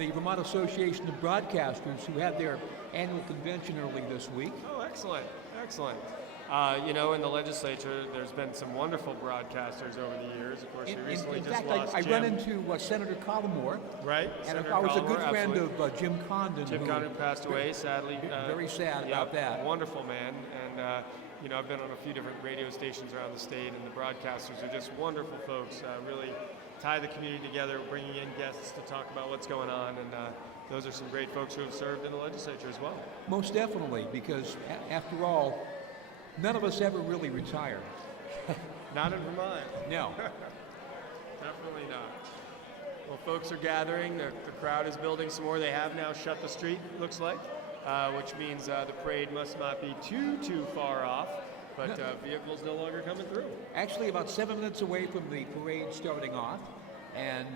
The Vermont Association of Broadcasters, who had their annual convention early this week. Oh, excellent, excellent. In the legislature, there's been some wonderful broadcasters over the years. Of course, we recently in just fact, lost I Jim. run into Senator Collmore. Right. And Senator I was a Collmore, good friend absolutely. of Jim Condon. Jim Condon passed away, sadly. Very sad about that. Wonderful man. And, I've been on a few different radio stations around the state, and the broadcasters are just wonderful folks, really tie the community together, bringing in guests to talk about what's going on. And those are some great folks who have served in the legislature as well. Most definitely, because after all, none of us ever really retire. Not in Vermont. No. Definitely not. Well, folks are gathering. The crowd is building some more. They have now shut the street, looks like, which means the parade must not be too far off, but vehicles no longer coming through. Actually, about 7 minutes away from the parade starting off, and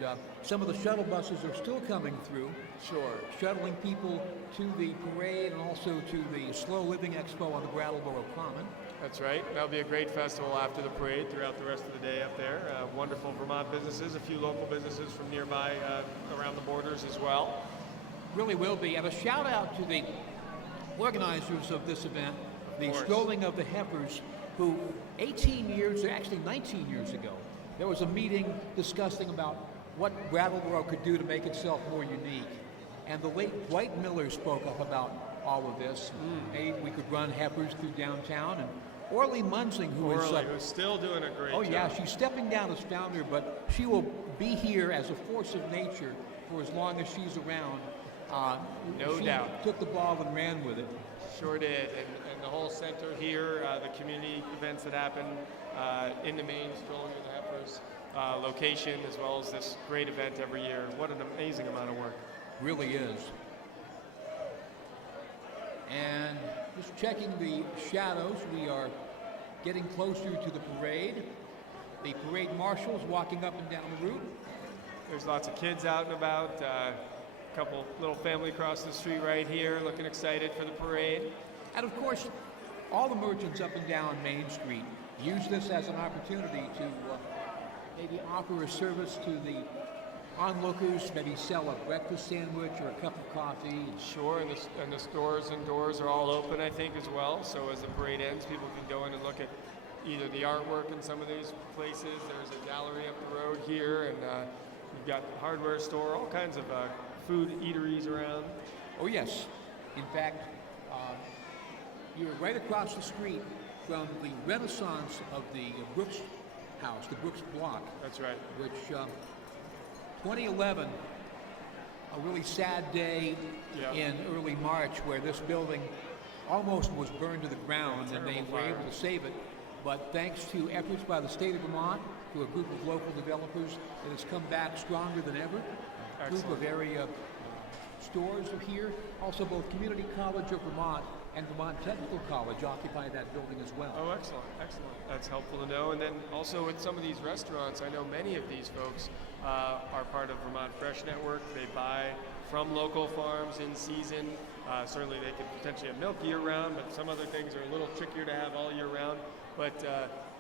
some of the shuttle buses are still coming through. Sure. Shuttling people to the parade and also to the Slow Living Expo on the Brattleboro Common. That's right. That'll be a great festival after the parade throughout the rest of the day up there. Wonderful Vermont businesses, a few local businesses from nearby around the borders as well. Really will be. And a shout out to the organizers of this event, the Strolling of the Heifers, who 18 years, actually 19 years ago, there was a meeting discussing about what Brattleboro could do to make itself more unique. And the late Dwight Miller spoke up about all of this. Maybe we could run heifers through downtown. And Orly Munzing, who's still doing a great job. Oh yeah, she's stepping down as founder, but she will be here as a force of nature for as long as she's around. No doubt. She took the ball and ran with it. Sure did, and the whole center here, the community events that happen in the main Strolling of the Heifers location, as well as this great event every year. What an amazing amount of work. Really is. And just checking the shadows, we are getting closer to the parade. The parade marshals walking up and down the route. There's lots of kids out and about. A couple little family across the street right here looking excited for the parade. And of course, all the merchants up and down Main Street use this as an opportunity to maybe offer a service to the onlookers, maybe sell a breakfast sandwich or a cup of coffee. Sure, and the stores and doors are all open, I think, as well. So as the parade ends, people can go in and look at either the artwork in some of these places. There's a gallery up the road here, and you've got the hardware store, all kinds of food eateries around. Oh yes, in fact, you're right across the street from the renaissance of the Brooks House, the Brooks Block. That's right. Which 2011, a really sad day in early March, where this building almost was burned to the ground, and they were able to save it. But thanks to efforts by the state of Vermont, to a group of local developers, it has come back stronger than ever. A group of area stores are here. Also, both Community College of Vermont and Vermont Technical College occupy that building as well. Oh, excellent, excellent. That's helpful to know. And then also with some of these restaurants, I know many of these folks are part of Vermont Fresh Network. They buy from local farms in season. Certainly they could potentially have milk year-round, but some other things are a little trickier to have all year round. But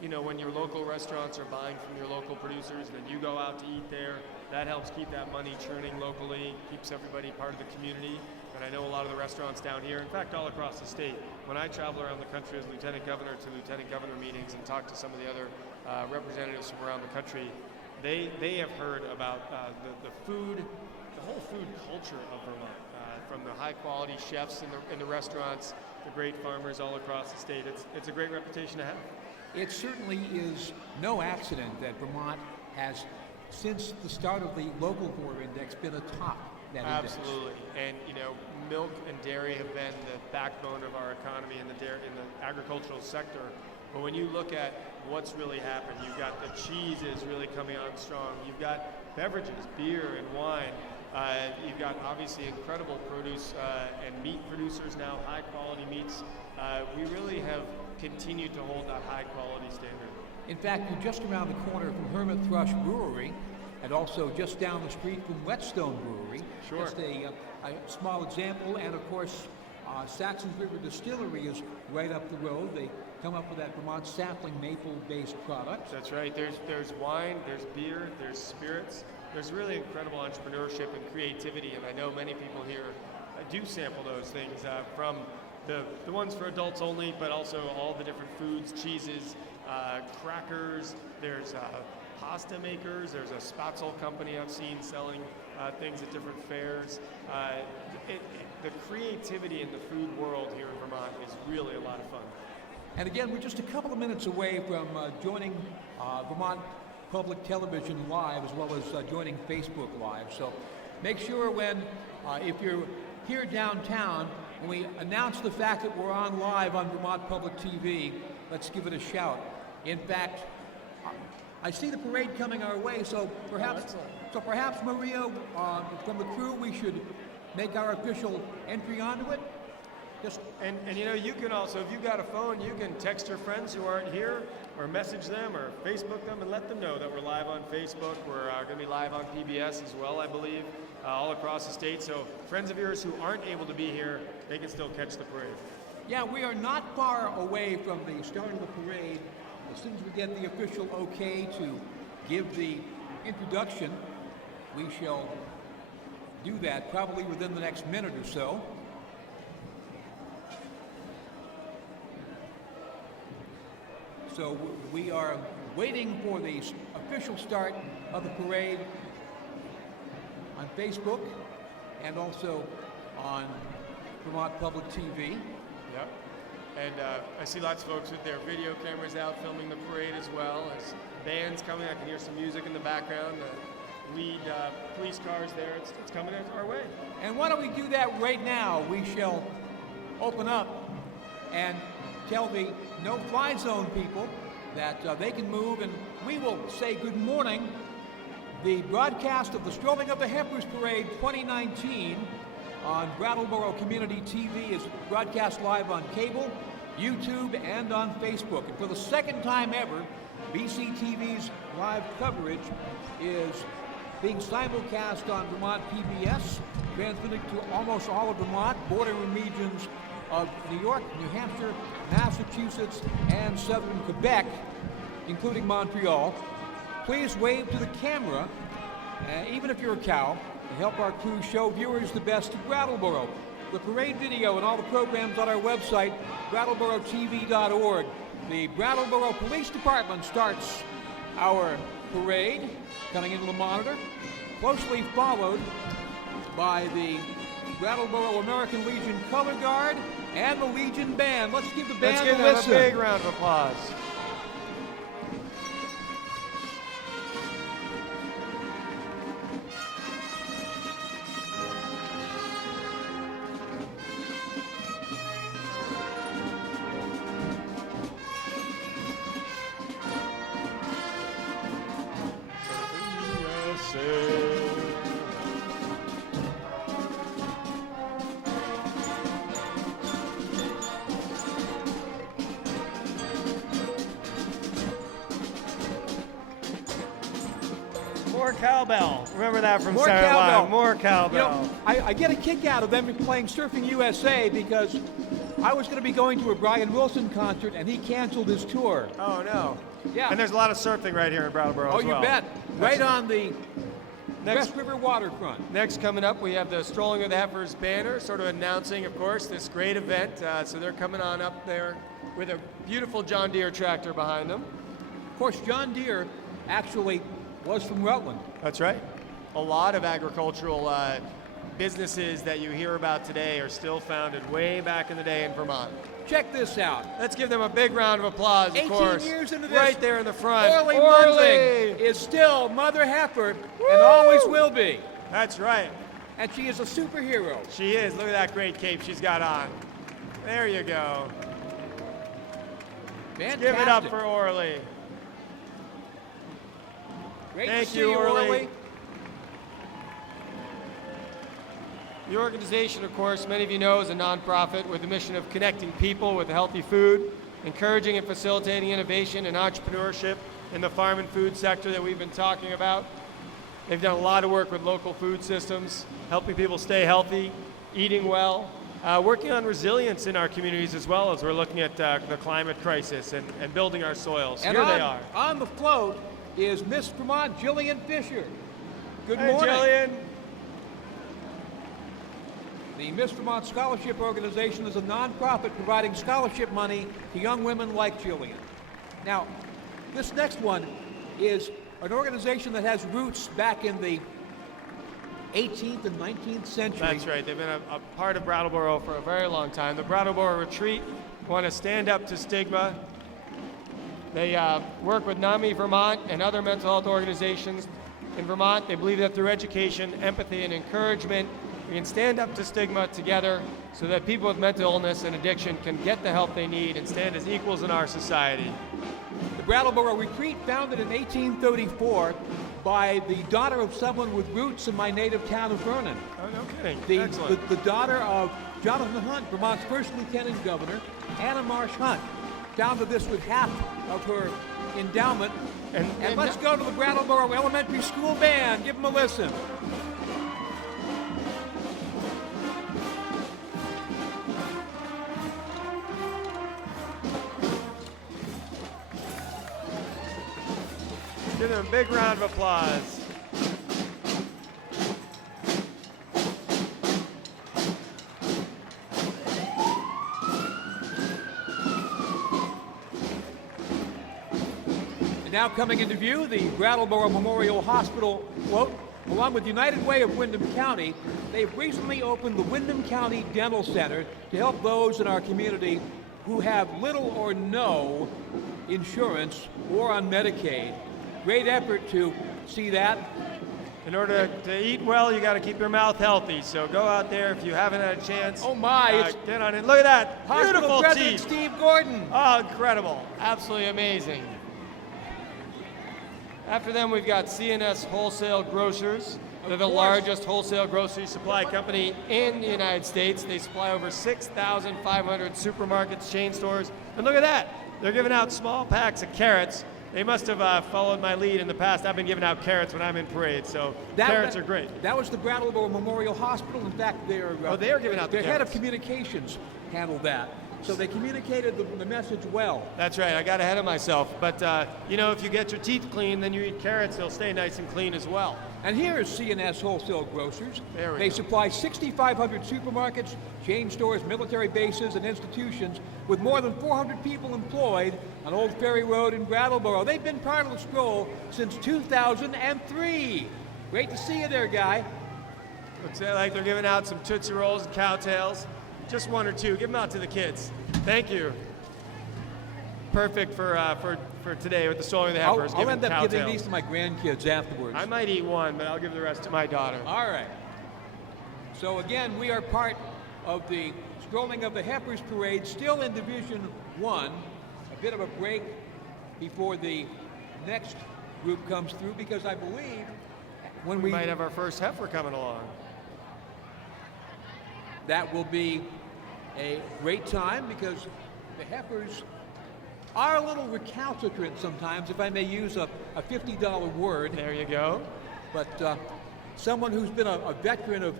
when your local restaurants are buying from your local producers, then you go out to eat there. That helps keep that money churning locally, keeps everybody part of the community. And I know a lot of the restaurants down here, in fact, all across the state, when I travel around the country as lieutenant governor to lieutenant governor meetings and talk to some of the other representatives from around the country, they have heard about the food, the whole food culture of Vermont, from the high quality chefs in the restaurants, the great farmers all across the state. It's a great reputation to have. It certainly is no accident that Vermont has, since the start of the local poor index, been atop that index. Absolutely, and milk and dairy have been the backbone of our economy in the agricultural sector. But when you look at what's really happened, you've got the cheeses really coming on strong. You've got beverages, beer and wine. You've got obviously incredible produce and meat producers now, high quality meats. We really have continued to hold that high quality standard. In fact, you're just around the corner from Hermit Thrush Brewery, and also just down the street from Whetstone Brewery. Sure. Just a small example, and of course, Saxon's River Distillery is right up the road. They come up with that Vermont sapling maple-based product. That's right. There's wine, there's beer, there's spirits. there's really incredible entrepreneurship and creativity, and I know many people here do sample those things from the ones for adults only, but also all the different foods, cheeses, crackers. There's pasta makers. There's a spatzel company I've seen selling things at different fairs. The creativity in the food world here in Vermont is really a lot of fun. And again, we're just a couple of minutes away from joining Vermont Public Television Live, as well as joining Facebook Live. So make sure if you're here downtown, when we announce the fact that we're on live on Vermont Public TV, let's give it a shout. In fact, I see the parade coming our way, so perhaps Maria, from the crew, we should make our official entry onto it. And you know, you can also, if you've got a phone, you can text your friends who aren't here, or message them, or Facebook them, and let them know that we're live on Facebook. We're going to be live on PBS as well, I believe, all across the state. So friends of yours who aren't able to be here, they can still catch the parade. Yeah, we are not far away from the start of the parade. As soon as we get the official okay to give the introduction, we shall do that probably within the next minute or so. So we are waiting for the official start of the parade on Facebook and also on Vermont Public TV. Yep. And I see lots of folks with their video cameras out filming the parade as well. As bands coming, I can hear some music in the background. The lead police cars there, it's coming our way. And why don't we do that right now? We shall open up and tell the no-fly zone people that they can move, and we will say good morning. The broadcast of the Strolling of the Heifers Parade 2019 on Brattleboro Community TV is broadcast live on cable, YouTube, and on Facebook. And for the second time ever, BCTV's live coverage is being simulcast on Vermont PBS, transmitted to almost all of Vermont, bordering regions of New York, New Hampshire, Massachusetts, and southern Quebec, including Montreal. Please wave to the camera, even if you're a cow, to help our crew show viewers the best of Brattleboro. The parade video and all the programs on our website, BrattleboroTV.org. The Brattleboro Police Department starts our parade, coming into the monitor, closely followed by the Brattleboro American Legion Color Guard and the Legion Band. Let's give the band a listen. A big round of applause. More cowbell. Remember that from Saturday Night Live. More cowbell. You know, I get a kick out of them playing Surfing USA because I was going to be going to a Brian Wilson concert and he canceled his tour. Oh, no. Yeah. And there's a lot of surfing right here in Brattleboro as well. Oh, you bet. Right on the West River waterfront. Next coming up, we have the Strolling of the Heifers banner, sort of announcing, of course, this great event. So they're coming on up there with a beautiful John Deere tractor behind them. Of course, John Deere actually was from Rutland. That's right. A lot of agricultural businesses that you hear about today are still founded way back in the day in Vermont. Check this out. Let's give them a big round of applause, of 18 course. years into this, right there in the front. Orly Munzing is still Mother Heifer and always will be. That's right. And she is a superhero. She is. Look at that great cape she's got on. There you go. Fantastic. Give it up for Orly. Great Thank to see you, you, Orly. The organization, of course, many of you know, is a nonprofit with the mission of connecting people with healthy food, encouraging and facilitating innovation and entrepreneurship in the farm and food sector that we've been talking about. They've done a lot of work with local food systems, helping people stay healthy, eating well, working on resilience in our communities as well as we're looking at the climate crisis and building our soils. And Here they are. On the float is Miss Vermont Jillian Fisher. Good Hey, morning. Jillian. The Miss Vermont Scholarship Organization is a nonprofit providing scholarship money to young women like Jillian. Now, this next one is an organization that has roots back in the 18th and 19th century. That's right. They've been a part of Brattleboro for a very long time. The Brattleboro Retreat want to stand up to stigma. They work with NAMI Vermont and other mental health organizations in Vermont. They believe that through education, empathy, and encouragement, we can stand up to stigma together so that people with mental illness and addiction can get the help they need and stand as equals in our society. The Brattleboro Retreat, founded in 1834 by the daughter of someone with roots in my native town of Vernon. Oh, no kidding. Excellent. The daughter of Jonathan Hunt, Vermont's first lieutenant governor, Anna Marsh Hunt, founded this with half of her endowment. And let's go to the Brattleboro Elementary School Band. Give them a listen. Give them a big round of applause. And now coming into view, the Brattleboro Memorial Hospital float. Along with United Way of Windham County, they've recently opened the Windham County Dental Center to help those in our community who have little or no insurance or on Medicaid. Great effort to see that. In order to eat well, you got to keep your mouth healthy. So go out there if you haven't had a chance. Oh my! Get on it. Look at that. Hospital Beautiful President teeth. Steve Gordon. Oh, incredible. Absolutely amazing. After them, we've got C&S Wholesale Grocers. They're the largest wholesale grocery supply company in the United States. They supply over 6,500 supermarkets, chain stores. And look at that. They're giving out small packs of carrots. They must have followed my lead in the past. I've been giving out carrots when I'm in parade, so carrots are great. That was the Brattleboro Memorial Hospital. In fact, they are giving out their head of communications handled that. So they communicated the message well. That's right. I got ahead of myself. But, if you get your teeth clean, then you eat carrots, they'll stay nice and clean as well. And here is C&S Wholesale Grocers. They supply 6,500 supermarkets, chain stores, military bases, and institutions with more than 400 people employed on Old Ferry Road in Brattleboro. They've been part of the Stroll since 2003. Great to see you there, Guy. Looks like they're giving out some Tootsie Rolls and Cowtails. Just one or two. Give them out to the kids. Thank you. Perfect for today with the Strolling of the Heifers. I'll end up giving these to my grandkids afterwards. I might eat one, but I'll give the rest to my daughter. All right. So again, we are part of the Strolling of the Heifers Parade, still in Division 1. A bit of a break before the next group comes through, because I believe when we might have our first heifer coming along. That will be a great time, because the heifers are a little recalcitrant sometimes, if I may use a $50 word. There you go. But someone who's been a veteran of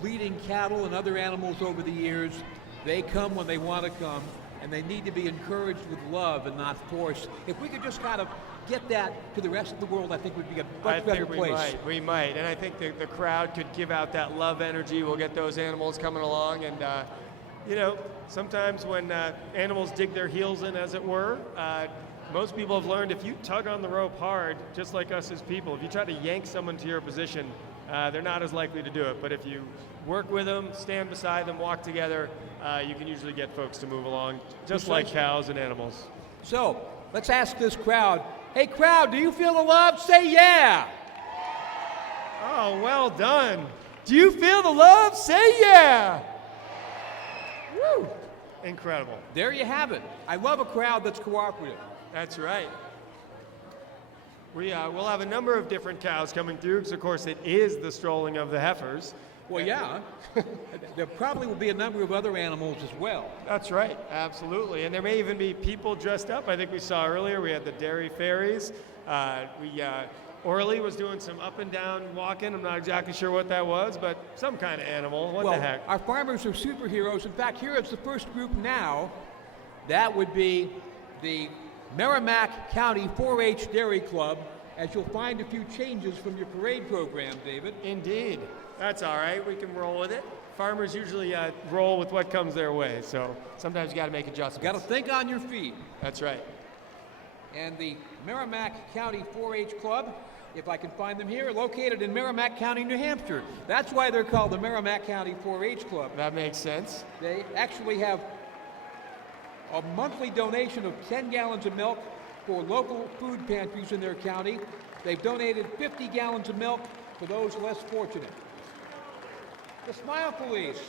leading cattle and other animals over the years, they come when they want to come, and they need to be encouraged with love and not force. If we could just kind of get that to the rest of the world, I think would be a much better place. We might. And I think the crowd could give out that love energy. We'll get those animals coming along. And, sometimes when animals dig their heels in, as it were, most people have learned if you tug on the rope hard, just like us as people, if you try to yank someone to your position, they're not as likely to do it. But if you work with them, stand beside them, walk together, you can usually get folks to move along, just like cows and animals. So let's ask this crowd. Hey, crowd, do you feel the love? Say yeah. Oh, well done. Do you feel the love? Say yeah. Woo. Incredible. There you have it. I love a crowd that's cooperative. That's right. We'll have a number of different cows coming through, because, of course, it is the Strolling of the Heifers. Well, yeah. There probably will be a number of other animals as well. That's right. Absolutely. And there may even be people dressed up. I think we saw earlier, we had the dairy fairies. Orly was doing some up and down walking. I'm not exactly sure what that was, but some kind of animal. What the heck? Our farmers are superheroes. In fact, here is the first group now. That would be the Merrimack County 4-H Dairy Club. as you'll find a few changes from your parade program, David. Indeed. That's all right. We can roll with it. Farmers usually roll with what comes their way, so sometimes you got to make adjustments. Got to think on your feet. That's right. And the Merrimack County 4-H Club, if I can find them here, are located in Merrimack County, New Hampshire. That's why they're called the Merrimack County 4-H Club. That makes sense. They actually have a monthly donation of 10 gallons of milk for local food pantries in their county. They've donated 50 gallons of milk for those less fortunate. The Smile Police.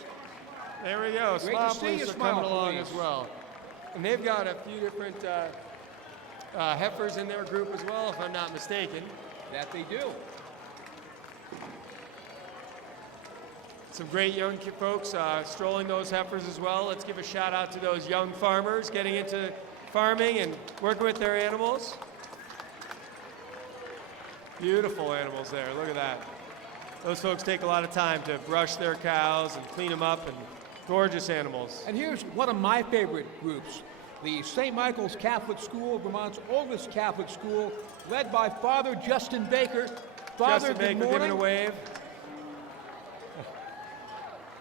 There we go. Great Smile to see you, Police are Smile coming along Police. as well. And they've got a few different heifers in their group as well, if I'm not mistaken. That they do. Some great young folks strolling those heifers as well. Let's give a shout out to those young farmers getting into farming and working with their animals. Beautiful animals there. Look at that. Those folks take a lot of time to brush their cows and clean them up, and gorgeous animals. And here's one of my favorite groups, the St. Michael's Catholic School, Vermont's oldest Catholic school, led by Father Justin Baker. Father, Justin Baker good morning. giving a wave.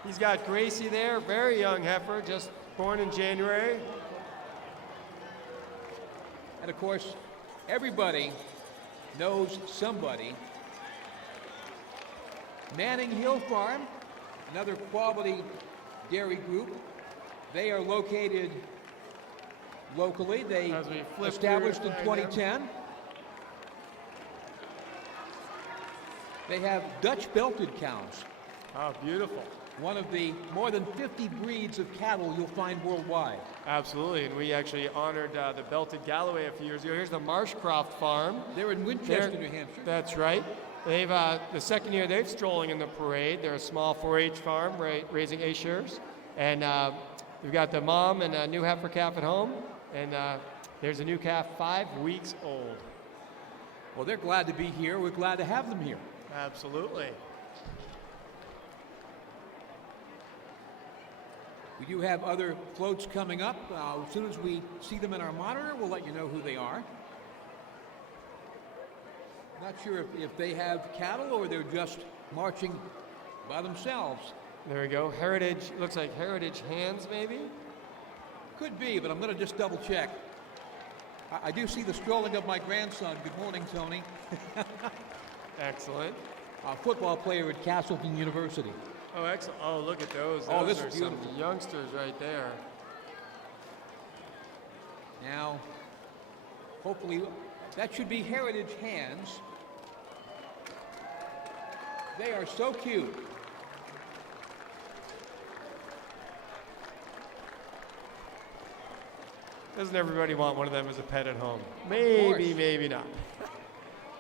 He's got Gracie there, very young heifer, just born in January. And of course, everybody knows somebody. Manning Hill Farm, another quality dairy group. They are located locally. They As we flip established in through 2010. They have Dutch belted cows, Oh, beautiful. one of the more than 50 breeds of cattle you'll find worldwide. Absolutely, and we actually honored the Belted Galloway a few years ago. Here's the Marshcroft Farm. They're in Winchester, New Hampshire. That's right. They've the second year they've strolling in the parade. They're a small 4-H farm raising Ashers, and we've got the mom and a new heifer calf at home, and there's a new calf 5 weeks old. Well, they're glad to be here. We're glad to have them here. Absolutely. We do have other floats coming up. As soon as we see them in our monitor, we'll let you know who they are. Not sure if they have cattle or they're just marching by themselves. There we go. Heritage, looks like Heritage Hands maybe? Could be, but I'm going to just double check. I do see the strolling of my grandson. Good morning, Tony. Excellent. A football player at Castleton University. Oh, excellent. Oh, look at those. Oh, Those this are is some beautiful. youngsters right there. Now, hopefully, that should be Heritage Hands. They are so cute. Doesn't everybody want one of them as a pet at home? Maybe, maybe not.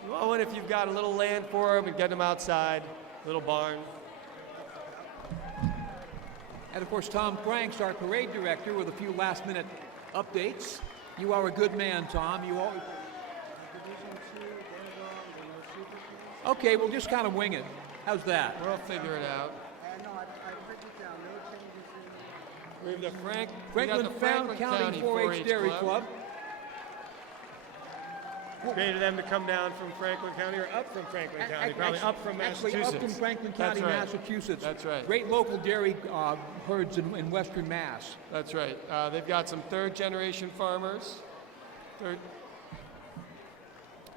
You want one if you've got a little land for them and get them outside, little barn. And of course, Tom Franks, our parade director, with a few last-minute updates. You are a good man, Tom. You always... Okay, we'll just kind of wing it. How's that? We'll figure it out. No, I break it down. No changes in... We have the Franklin County 4-H Dairy Club. Created them to come down from Franklin County or up from Franklin County, probably up from Actually, Massachusetts. up from Franklin County, That's right. Massachusetts. That's right. Great local dairy herds in western Mass. That's right. They've got some third-generation farmers.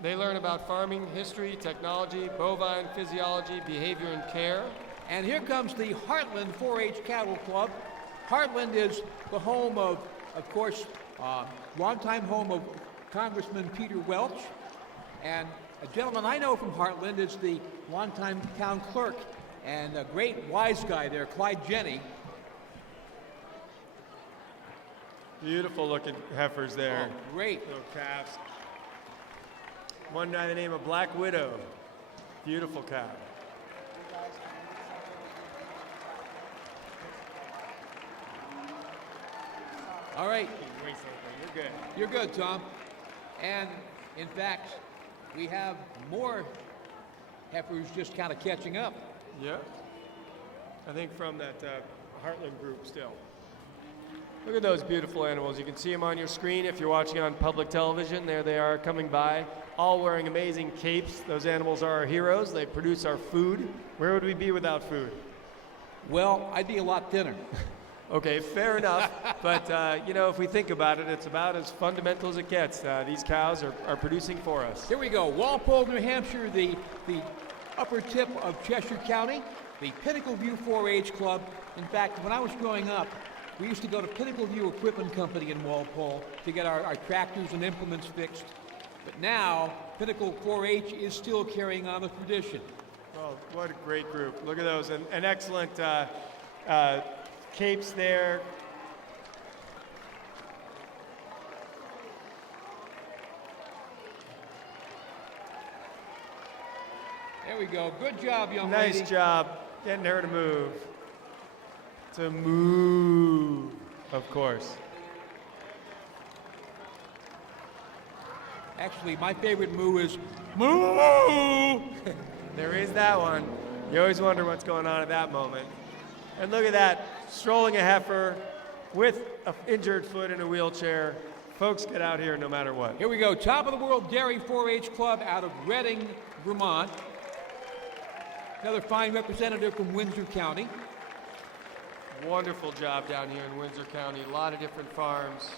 They learn about farming history, technology, bovine physiology, behavior, and care. And here comes the Heartland 4-H Cattle Club. Heartland is the home of course, longtime home of Congressman Peter Welch. And a gentleman I know from Heartland is the longtime town clerk and a great wise guy there, Clyde Jenny. Beautiful looking heifers there. Oh, great. Little calves. One by the name of Black Widow. Beautiful cow. All right. You're good. You're good, Tom. And in fact, we have more heifers just kind of catching up. Yeah. I think from that Heartland group still. Look at those beautiful animals. You can see them on your screen if you're watching on public television. There they are coming by, all wearing amazing capes. Those animals are our heroes. They produce our food. Where would we be without food? Well, I'd be a lot thinner. Okay, fair enough. But, you know, if we think about it, it's about as fundamental as it gets. These cows are producing for us. Here we go. Walpole, New Hampshire, the upper tip of Cheshire County, the Pinnacle View 4-H Club. In fact, when I was growing up, we used to go to Pinnacle View Equipment Company in Walpole to get our tractors and implements fixed. But now, Pinnacle 4-H is still carrying on the tradition. Oh, what a great group. Look at those. An excellent capes there. There we go. Good job, young lady. Nice job getting her to move. To move, of course. Actually, my favorite moo is moo. There is that one. You always wonder what's going on at that moment. And look at that, strolling a heifer with an injured foot in a wheelchair. Folks, get out here no matter what. Here we go. Top of the World Dairy 4-H Club out of Reading, Vermont. Another fine representative from Windsor County. Wonderful job down here in Windsor County. A lot of different farms.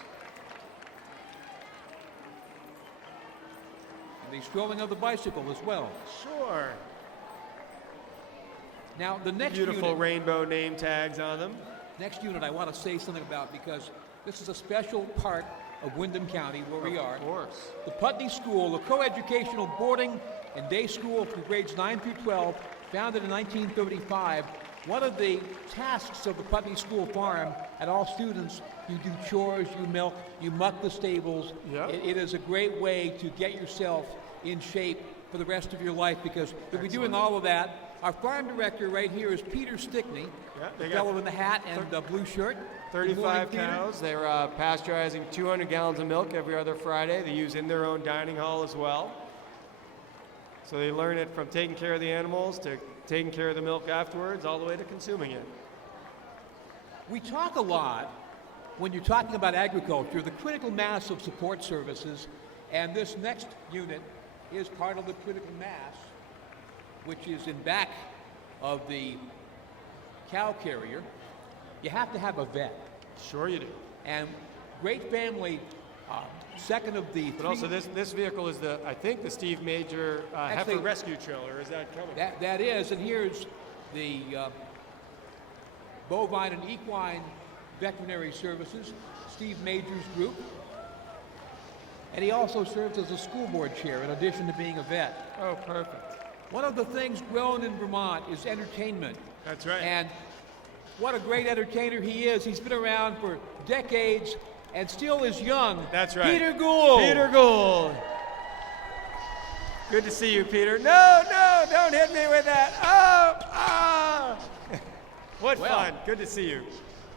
And the strolling of the bicycle as well. Sure. Now, the next Beautiful unit, rainbow name tags on them. next unit I want to say something about because this is a special part of Windham County where we are. Of course. The Putney School, a co-educational boarding and day school for grades 9 through 12, founded in 1935. One of the tasks of the Putney School farm, at all students, you do chores, you milk, you muck the stables. Yep. It is a great way to get yourself in shape for the rest of your life because you'll be doing all of that. Our farm director right here is Peter Stickney, the fellow in the hat and the blue shirt. 35 cows. They're pasteurizing 200 gallons of milk every other Friday. They use in their own dining hall as well. So they learn it from taking care of the animals to taking care of the milk afterwards, all the way to consuming it. We talk a lot, when you're talking about agriculture, the critical mass of support services, and this next unit is part of the critical mass, which is in back of the cow carrier. You have to have a vet. Sure you do. And great family, second of the But three. also this vehicle is I think the Steve Major Actually, heifer rescue trailer. Is that coming? That is, and here's the bovine and equine veterinary services, Steve Major's group. And he also serves as a school board chair in addition to being a vet. Oh, perfect. One of the things grown in Vermont is entertainment. That's right. And what a great entertainer he is. He's been around for decades and still is young. That's right. Peter Gould. Peter Gould. Good to see you, Peter. No, don't hit me with that. Oh. What Well, fun. Good to see you.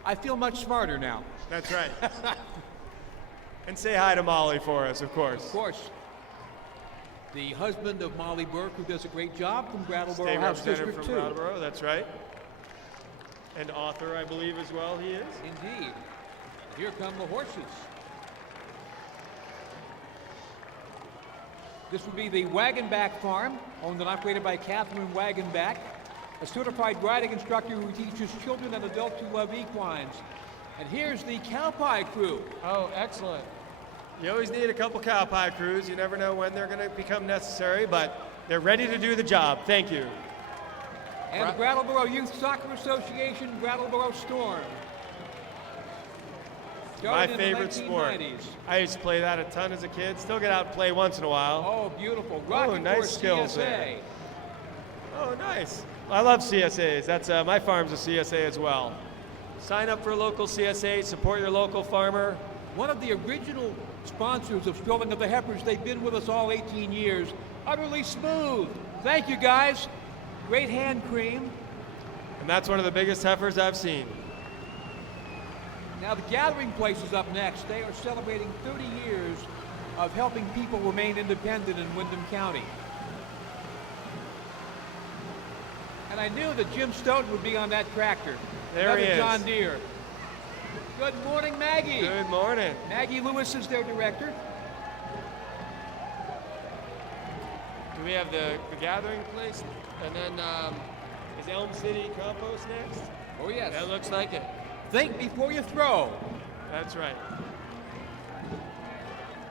I feel much smarter now. That's right. And say hi to Molly for us, of course. Of course. The husband of Molly Burke, who does a great job from Brattleboro State House representative District from 2. Brattleboro, that's right. And author, I believe, as well, he is. Indeed. Here come the horses. This would be the Wagonback Farm, owned and operated by Catherine Wagonback, a certified riding instructor who teaches children and adults who love equines. And here's the cow pie crew. Oh, excellent. You always need a couple cow pie crews. You never know when they're going to become necessary, but they're ready to do the job. Thank you. And the Brattleboro Youth Soccer Association, Brattleboro Storm. My Started in the favorite sport. 1990s. I used to play that a ton as a kid. Still get out and play once in a while. Oh, beautiful. Rocky nice Horse skills CSA. there. Oh, nice. I love CSAs. That's my farm's a CSA as well. Sign up for a local CSA. Support your local farmer. One of the original sponsors of Strolling of the Heifers. They've been with us all 18 years. Utterly Smooth. Thank you, guys. Great hand cream. And that's one of the biggest heifers I've seen. Now, the Gathering Place is up next. They are celebrating 30 years of helping people remain independent in Windham County. And I knew that Jim Stoughton would be on that tractor. There he Another is. John Deere. Good morning, Maggie. Good morning. Maggie Lewis is their director. Do we have the gathering place? And then is Elm City Compost next? Oh, yes. That looks like it. Think before you throw. That's right.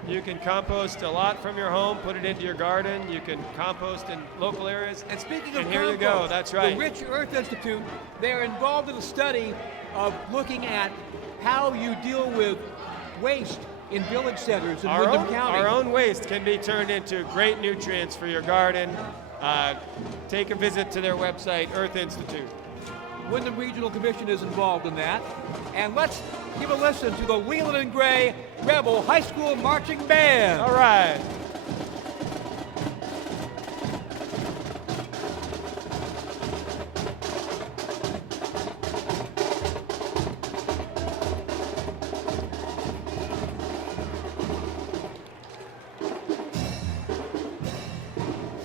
You can compost a lot from your home, put it into your garden. You can compost in local areas. And speaking of and here you compost, go. That's right. the Rich Earth Institute, they are involved in a study of looking at how you deal with waste in village centers in Windham County. Our own waste can be turned into great nutrients for your garden. Take a visit to their website, Earth Institute. Windham Regional Commission is involved in that. And let's give a listen to the Wheeling and Gray Rebel High School Marching Band. All right.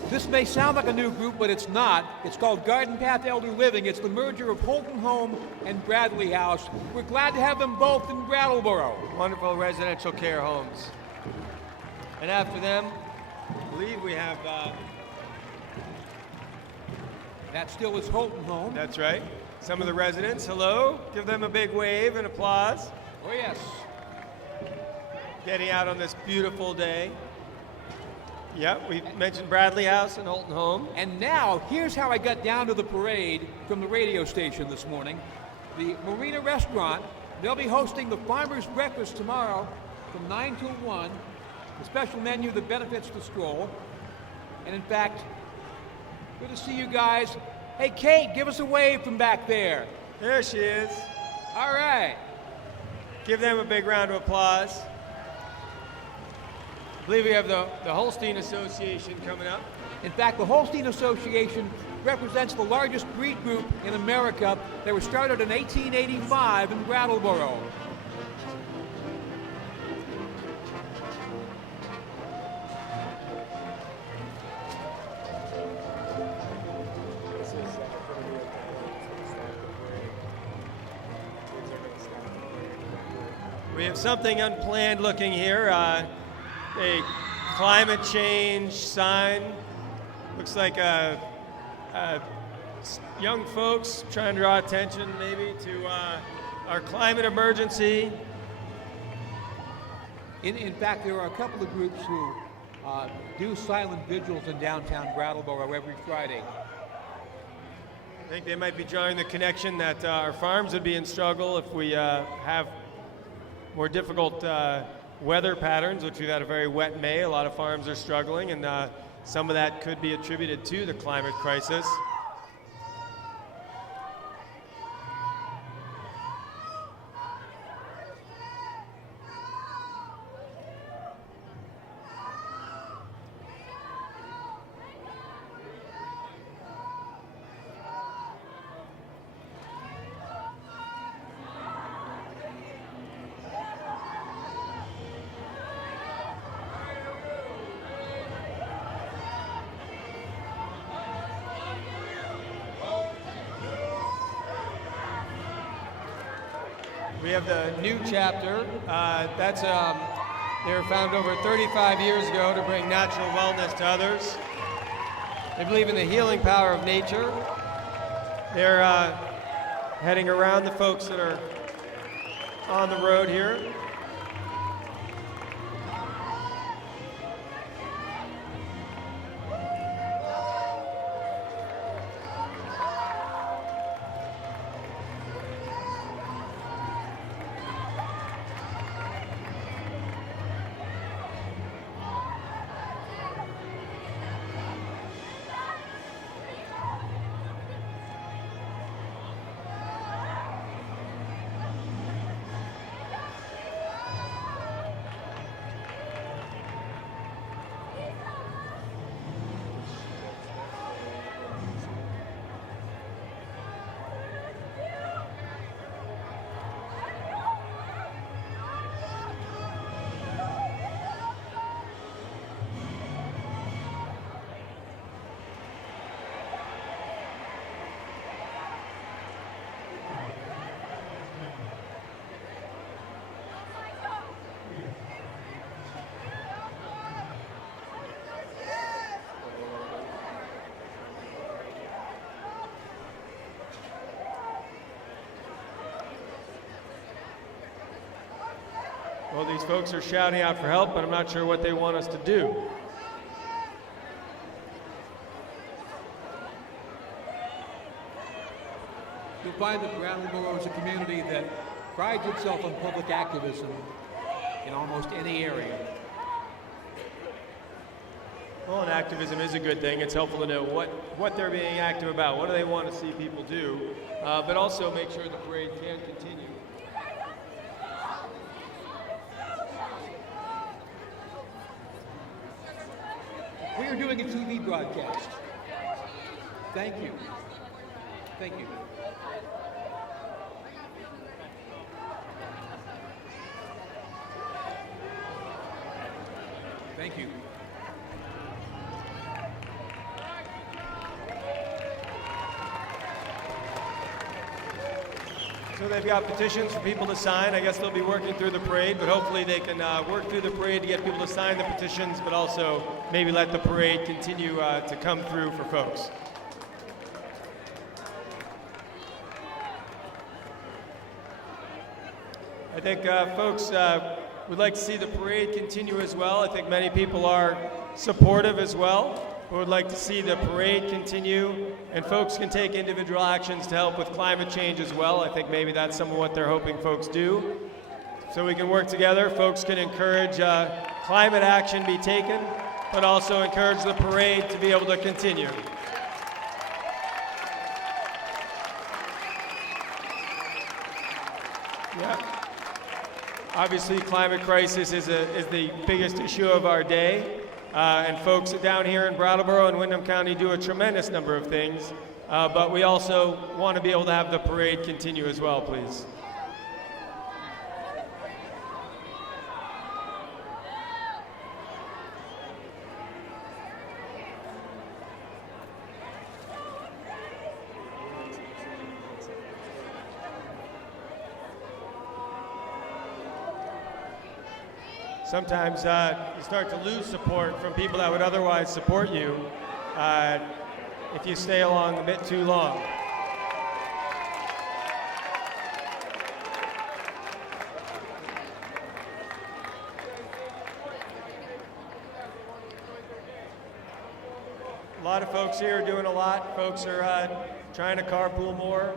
This may sound like a new group, but it's not. It's called Garden Path Elder Living. It's the merger of Holton Home and Bradley House. We're glad to have them both in Brattleboro. Wonderful residential care homes. And after them, I believe we have, That still is Holton Home. that's right, some of the residents. Hello. Give them a big wave and applause. Oh, yes. Getting out on this beautiful day. Yep, we mentioned Bradley House and Holton Home. And now, here's how I got down to the parade from the radio station this morning. The Marina Restaurant, they'll be hosting the Farmer's Breakfast tomorrow from 9 till 1, a special menu that benefits the stroll. And in fact, good to see you guys. Hey, Kate, give us a wave from back there. There she is. All right. Give them a big round of applause. I believe we have the Holstein Association coming up. In fact, the Holstein Association represents the largest breed group in America. They were started in 1885 in Brattleboro. We have something unplanned looking here. A climate change sign. Looks like young folks trying to draw attention maybe to our climate emergency. In fact, there are a couple of groups who do silent vigils in downtown Brattleboro every Friday. I think they might be drawing the connection that our farms would be in struggle if we have more difficult weather patterns, which we've had a very wet May. A lot of farms are struggling, and some of that could be attributed to the climate crisis. We have the new chapter. They were founded over 35 years ago to bring natural wellness to others. They believe in the healing power of nature. They're heading around the folks that are on the road here. Well, these folks are shouting out for help, but I'm not sure what they want us to do. You'll find that Brattleboro is a community that prides itself on public activism in almost any area. Well, and activism is a good thing. It's helpful to know what they're being active about. What do they want to see people do? But also make sure the parade can continue. We are doing a TV broadcast. Thank you. Thank you. Thank you. So they've got petitions for people to sign. I guess they'll be working through the parade, but hopefully they can work through the parade to get people to sign the petitions, but also maybe let the parade continue to come through for folks. I think folks would like to see the parade continue as well. I think many people are supportive as well. We would like to see the parade continue, and folks can take individual actions to help with climate change as well. I think maybe that's some of what they're hoping folks do. So we can work together. Folks can encourage climate action be taken, but also encourage the parade to be able to continue. Yeah. Obviously, climate crisis is the biggest issue of our day. And folks down here in Brattleboro and Windham County do a tremendous number of things, but we also want to be able to have the parade continue as well, please. Sometimes you start to lose support from people that would otherwise support you if you stay along a bit too long. A lot of folks here are doing a lot. Folks are trying to carpool more.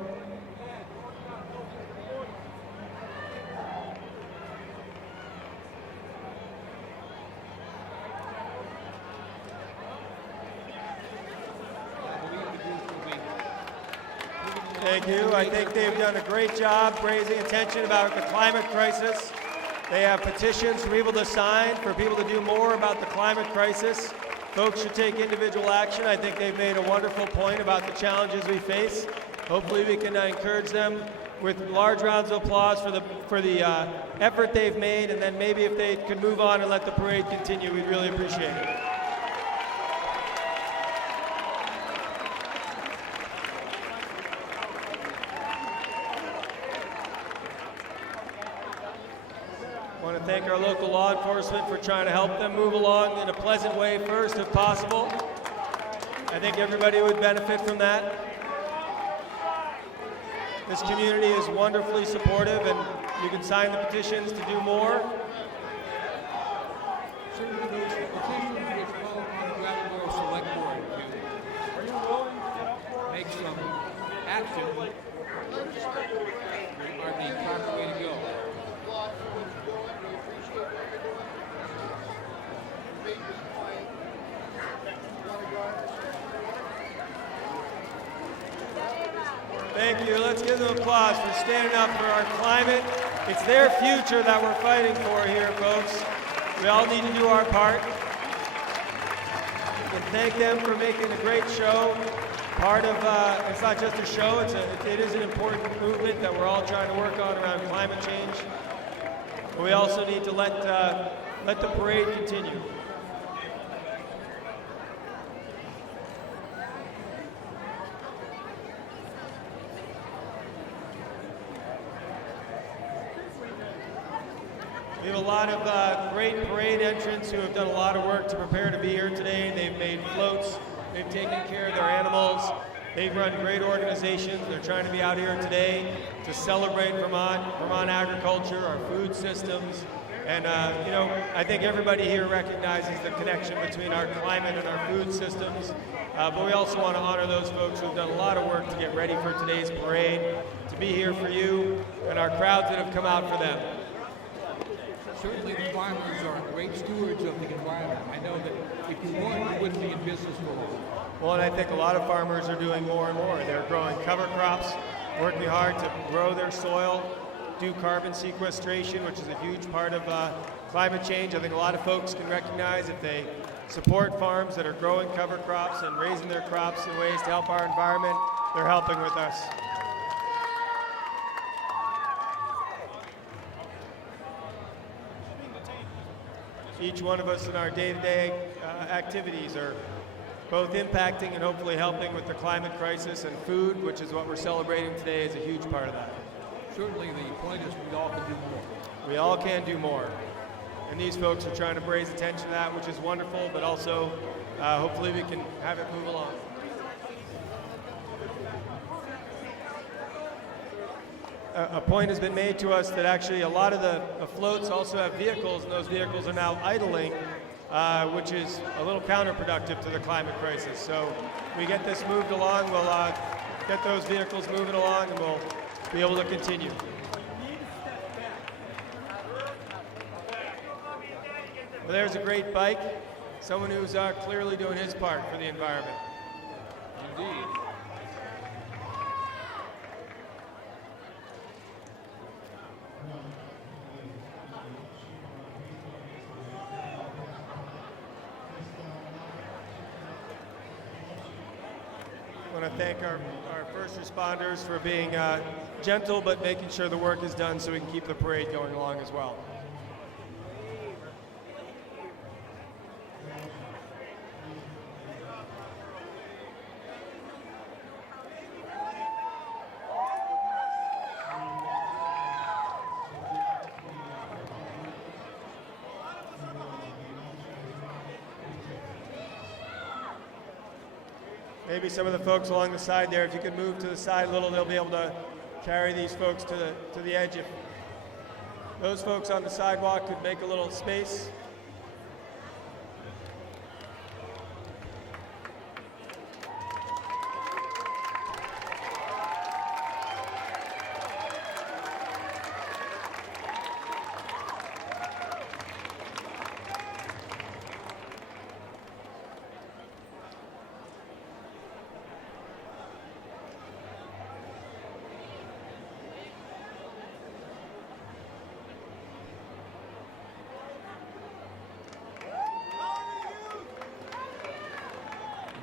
Thank you. I think they've done a great job raising attention about the climate crisis. They have petitions for people to sign, for people to do more about the climate crisis. Folks should take individual action. I think they've made a wonderful point about the challenges we face. Hopefully we can encourage them with large rounds of applause for the effort they've made, and then maybe if they could move on and let the parade continue, we'd really appreciate it. I want to thank our local law enforcement for trying to help them move along in a pleasant way first, if possible. I think everybody would benefit from that. This community is wonderfully supportive, and you can sign the petitions to do more. Certainly those petitions which call upon the Brattleboro Select Board to make some action are the proper way to go. Thank you. Let's give them applause for standing up for our climate. It's their future that we're fighting for here, folks. We all need to do our part. We can thank them for making a great show. Part of, it's not just a show, it is an important movement that we're all trying to work on around climate change. But we also need to let the parade continue. We have a lot of great parade entrants who have done a lot of work to prepare to be here today. They've made floats, they've taken care of their animals, they've run great organizations. They're trying to be out here today to celebrate Vermont agriculture, our food systems, And, you know, I think everybody here recognizes the connection between our climate and our food systems. But we also want to honor those folks who have done a lot of work to get ready for today's parade, to be here for you, and our crowds that have come out for them. Certainly the farmers are great stewards of the environment. I know that if you weren't, you wouldn't be in business for long. Well, and I think a lot of farmers are doing more and more. They're growing cover crops, working hard to grow their soil, do carbon sequestration, which is a huge part of climate change. I think a lot of folks can recognize if they support farms that are growing cover crops and raising their crops in ways to help our environment, they're helping with us. Each one of us in our day-to-day activities are both impacting and hopefully helping with the climate crisis, and food, which is what we're celebrating today, is a huge part of that. Certainly the point is we all can do more. We all can do more. And these folks are trying to raise attention to that, which is wonderful, but also hopefully we can have it move along. A point has been made to us that actually a lot of the floats also have vehicles, and those vehicles are now idling, which is a little counterproductive to the climate crisis. So we get this moved along, we'll get those vehicles moving along, and we'll be able to continue. Well, there's a great bike, someone who's clearly doing his part for the environment. Indeed. I want to thank our first responders for being gentle but making sure the work is done so we can keep the parade going along as well. Maybe some of the folks along the side there, if you could move to the side a little, they'll be able to carry these folks to the edge. If those folks on the sidewalk could make a little space.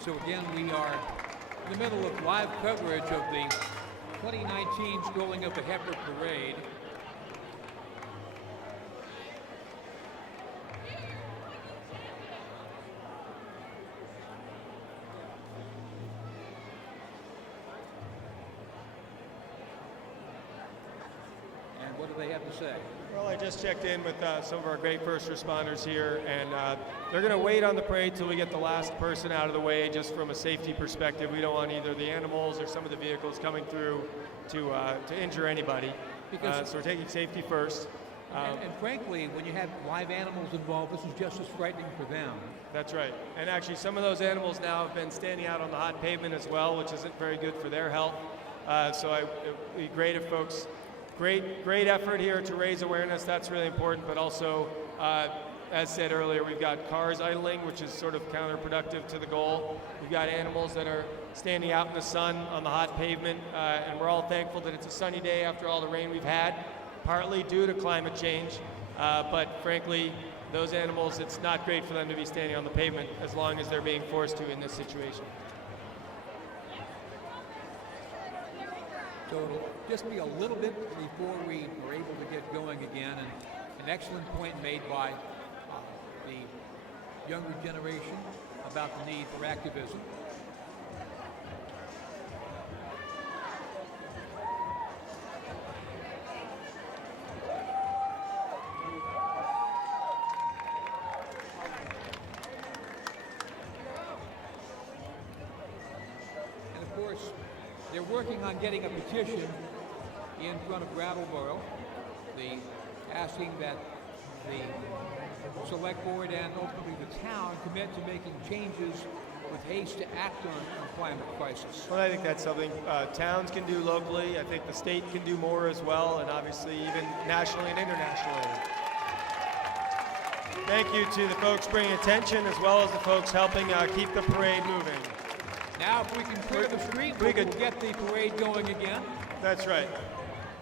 So again, we are in the middle of live coverage of the 2019 Strolling of the Heifer Parade. And what do they have to say? Well, I just checked in with some of our great first responders here, and they're going to wait on the parade till we get the last person out of the way, just from a safety perspective. We don't want either the animals or some of the vehicles coming through to injure anybody. So we're taking safety first. And frankly, when you have live animals involved, this is just as frightening for them. That's right. And actually, some of those animals now have been standing out on the hot pavement as well, which isn't very good for their health. So it'd be great if folks. Great effort here to raise awareness. That's really important. But also, as said earlier, we've got cars idling, which is sort of counterproductive to the goal. We've got animals that are standing out in the sun on the hot pavement, and we're all thankful that it's a sunny day after all the rain we've had, partly due to climate change. But frankly, those animals, it's not great for them to be standing on the pavement as long as they're being forced to in this situation. So it'll just be a little bit before we are able to get going again, and an excellent point made by the younger generation about the need for activism. And of course, they're working on getting a petition in front of Brattleboro, asking that the select board and ultimately the town commit to making changes with haste to act on climate crisis? Well, I think that's something towns can do locally. I think the state can do more as well, and obviously even nationally and internationally. Thank you to the folks bringing attention as well as the folks helping keep the parade moving. Now, if we can clear the street, we'll get the parade going again. That's right.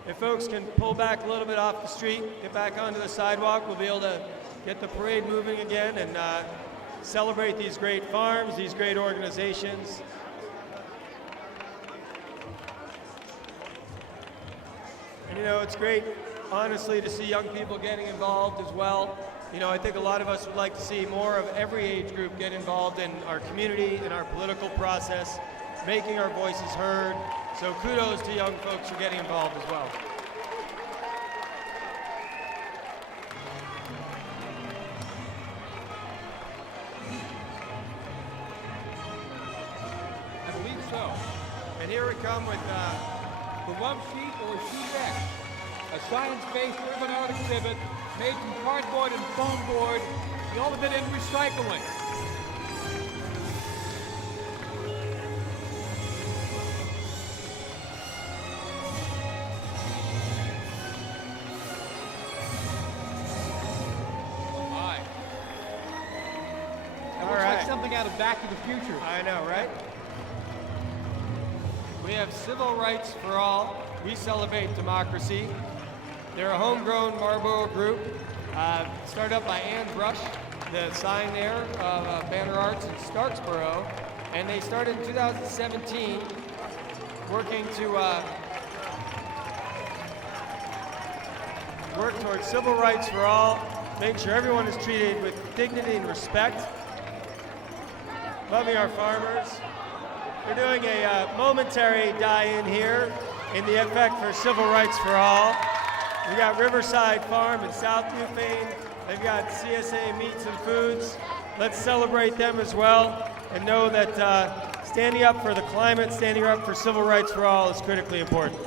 If folks can pull back a little bit off the street, get back onto the sidewalk, we'll be able to get the parade moving again and celebrate these great farms, these great organizations. And you know, it's great, honestly, to see young people getting involved as well. You know, I think a lot of us would like to see more of every age group get involved in our community, in our political process, making our voices heard. So kudos to young folks for getting involved as well. I believe so. And here we come with The Love Sheet or Sheet X, a science-based urban art exhibit made from cardboard and foam board, the ultimate in recycling. My. That looks like something out of Back to the Future. I know, right? We have Civil Rights for All. We celebrate democracy. They're a homegrown Marlboro group, started up by Ann Brush, the sign there of Banner Arts in Starksboro, and they started in 2017 working to work towards civil rights for all, making sure everyone is treated with dignity and respect, loving our farmers. We're doing a momentary die-in here in the effect for civil rights for all. We got Riverside Farm in South Newfane. They've got CSA Meats and Foods. Let's celebrate them as well and know that standing up for the climate, standing up for civil rights for all is critically important.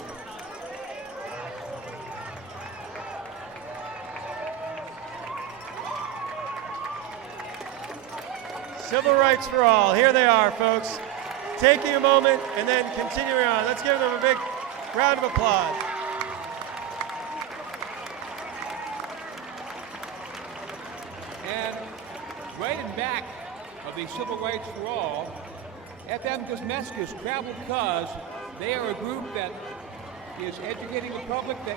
Civil rights for all. Here they are, folks. Taking a moment and then continuing on. Let's give them a big round of applause. And right in back of the Civil Rights for All, FM Kosmeskis Travel Cuz. They are a group that is educating the public that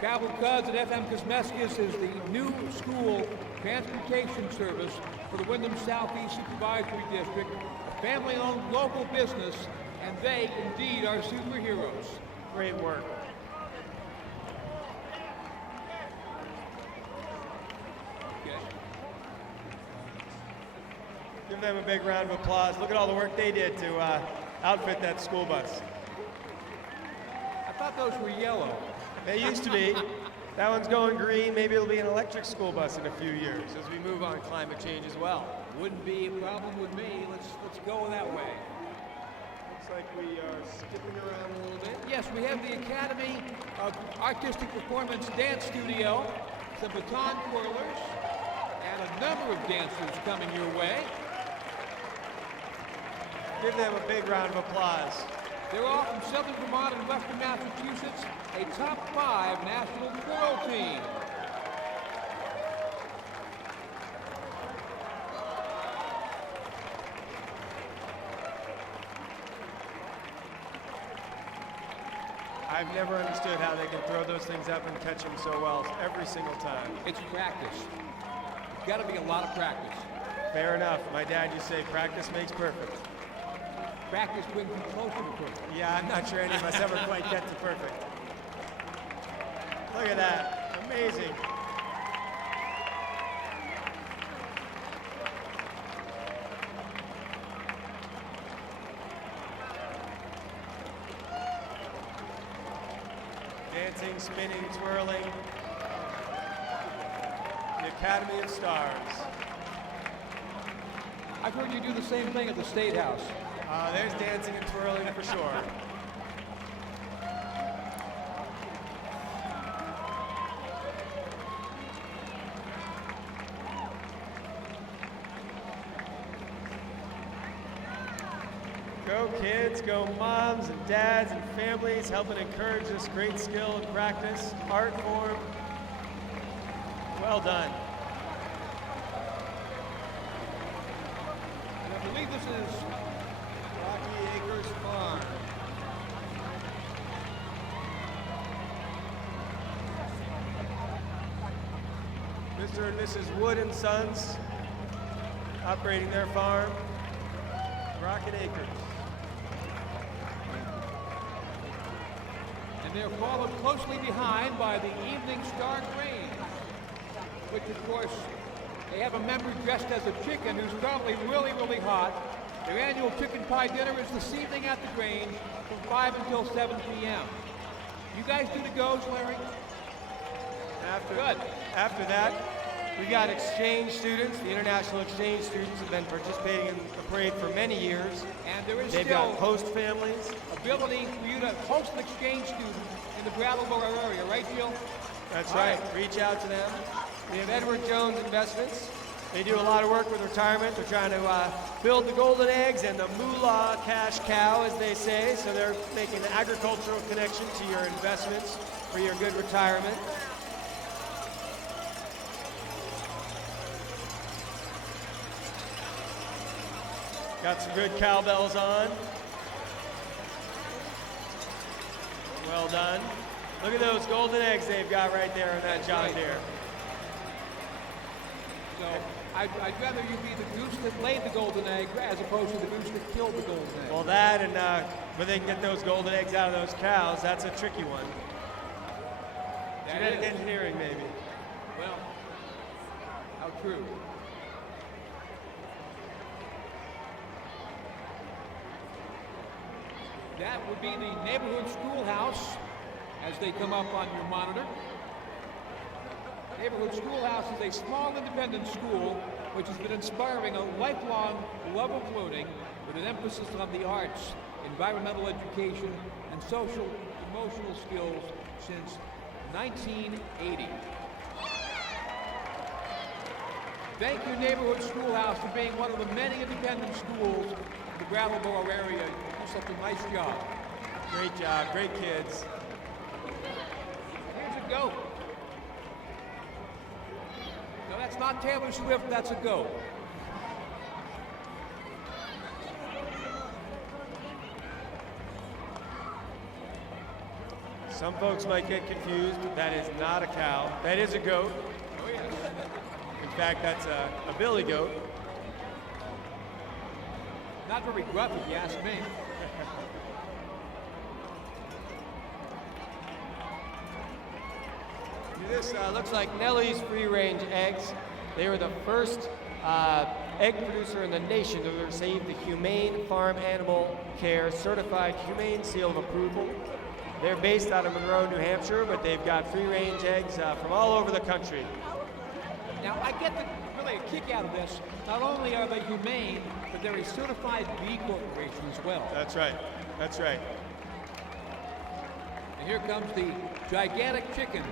Travel Cuz at FM Kosmeskis is the new school transportation service for the Wyndham Southeast Supervisory District, a family-owned local business, and they indeed are superheroes. Great work. Okay. Give them a big round of applause. Look at all the work they did to outfit that school bus. I thought those were yellow. They used to be. That one's going green. Maybe it'll be an electric school bus in a few years as we move on climate change as well. Wouldn't be a problem with me. Let's go that way. Looks like we are skipping around a little bit. Yes, we have the Academy of Artistic Performance Dance Studio, some baton twirlers, and a number of dancers coming your way. Give them a big round of applause. They're all from Southern Vermont and Western Massachusetts, a top 5 national twirl team. I've never understood how they can throw those things up and catch them so well every single time. It's practice. It's got to be a lot of practice. Fair enough. My dad used to say practice makes perfect. Practice brings you closer to perfect. Yeah, I'm not sure any of us ever quite get to perfect. Look at that. Amazing. Dancing, spinning, twirling. The Academy of Stars. I've heard you do the same thing at the State House. There's dancing and twirling for sure. Go kids, go moms and dads and families, helping encourage this great skill and practice, art form. Well done. And I believe this is Rocky Acres Farm. Mr. and Mrs. Wood and Sons operating their farm, Rocket Acres. and they're followed closely behind by the Evening Star Crane, which of course, they have a member dressed as a chicken who's probably really, really hot. Their annual chicken pie dinner is this evening at the Grange from 5 until 7 p.m. You guys do the goes, Larry? Good. After that, we got exchange students. The international exchange students have been participating in the parade for many years. And there is They've still got host families. ability for you to host an exchange student in the Brattleboro area, right, Jill? That's All right. right. Reach out to them. We have Edward Jones Investments. They do a lot of work with retirement. They're trying to build the golden eggs and the moolah cash cow, as they say. So they're making an agricultural connection to your investments for your good retirement. Got some good cowbells on. Well done. Look at those golden eggs they've got right there in that John Deere. So I'd rather you be the goose that laid the golden egg as opposed to the goose that killed the golden egg. Well, that and when they can get those golden eggs out of those cows, that's a tricky one. That Genetic is. engineering, maybe. Well, how true. That would be the neighborhood schoolhouse as they come up on your monitor. Neighborhood Schoolhouse is a small independent school which has been inspiring a lifelong love of learning with an emphasis on the arts, environmental education, and social emotional skills since 1980. Thank you, Neighborhood Schoolhouse, for being one of the many independent schools in the Brattleboro area. You do such a nice job. Great job, great kids. Here's a goat. No, that's not Taylor Swift, that's a goat. Some folks might get confused. That is not a cow. That is a goat. Oh, yes. In fact, that's a billy goat. Not very gruff, if you ask me. This looks like Nellie's free-range eggs. They were the first egg producer in the nation to receive the Humane Farm Animal Care Certified Humane Seal of Approval. They're based out of Monroe, New Hampshire, but they've got free-range eggs from all over the country. Now, I get really a kick out of this. Not only are they humane, but they're a certified B corporation as well. That's right. That's right. And here comes the gigantic chicken.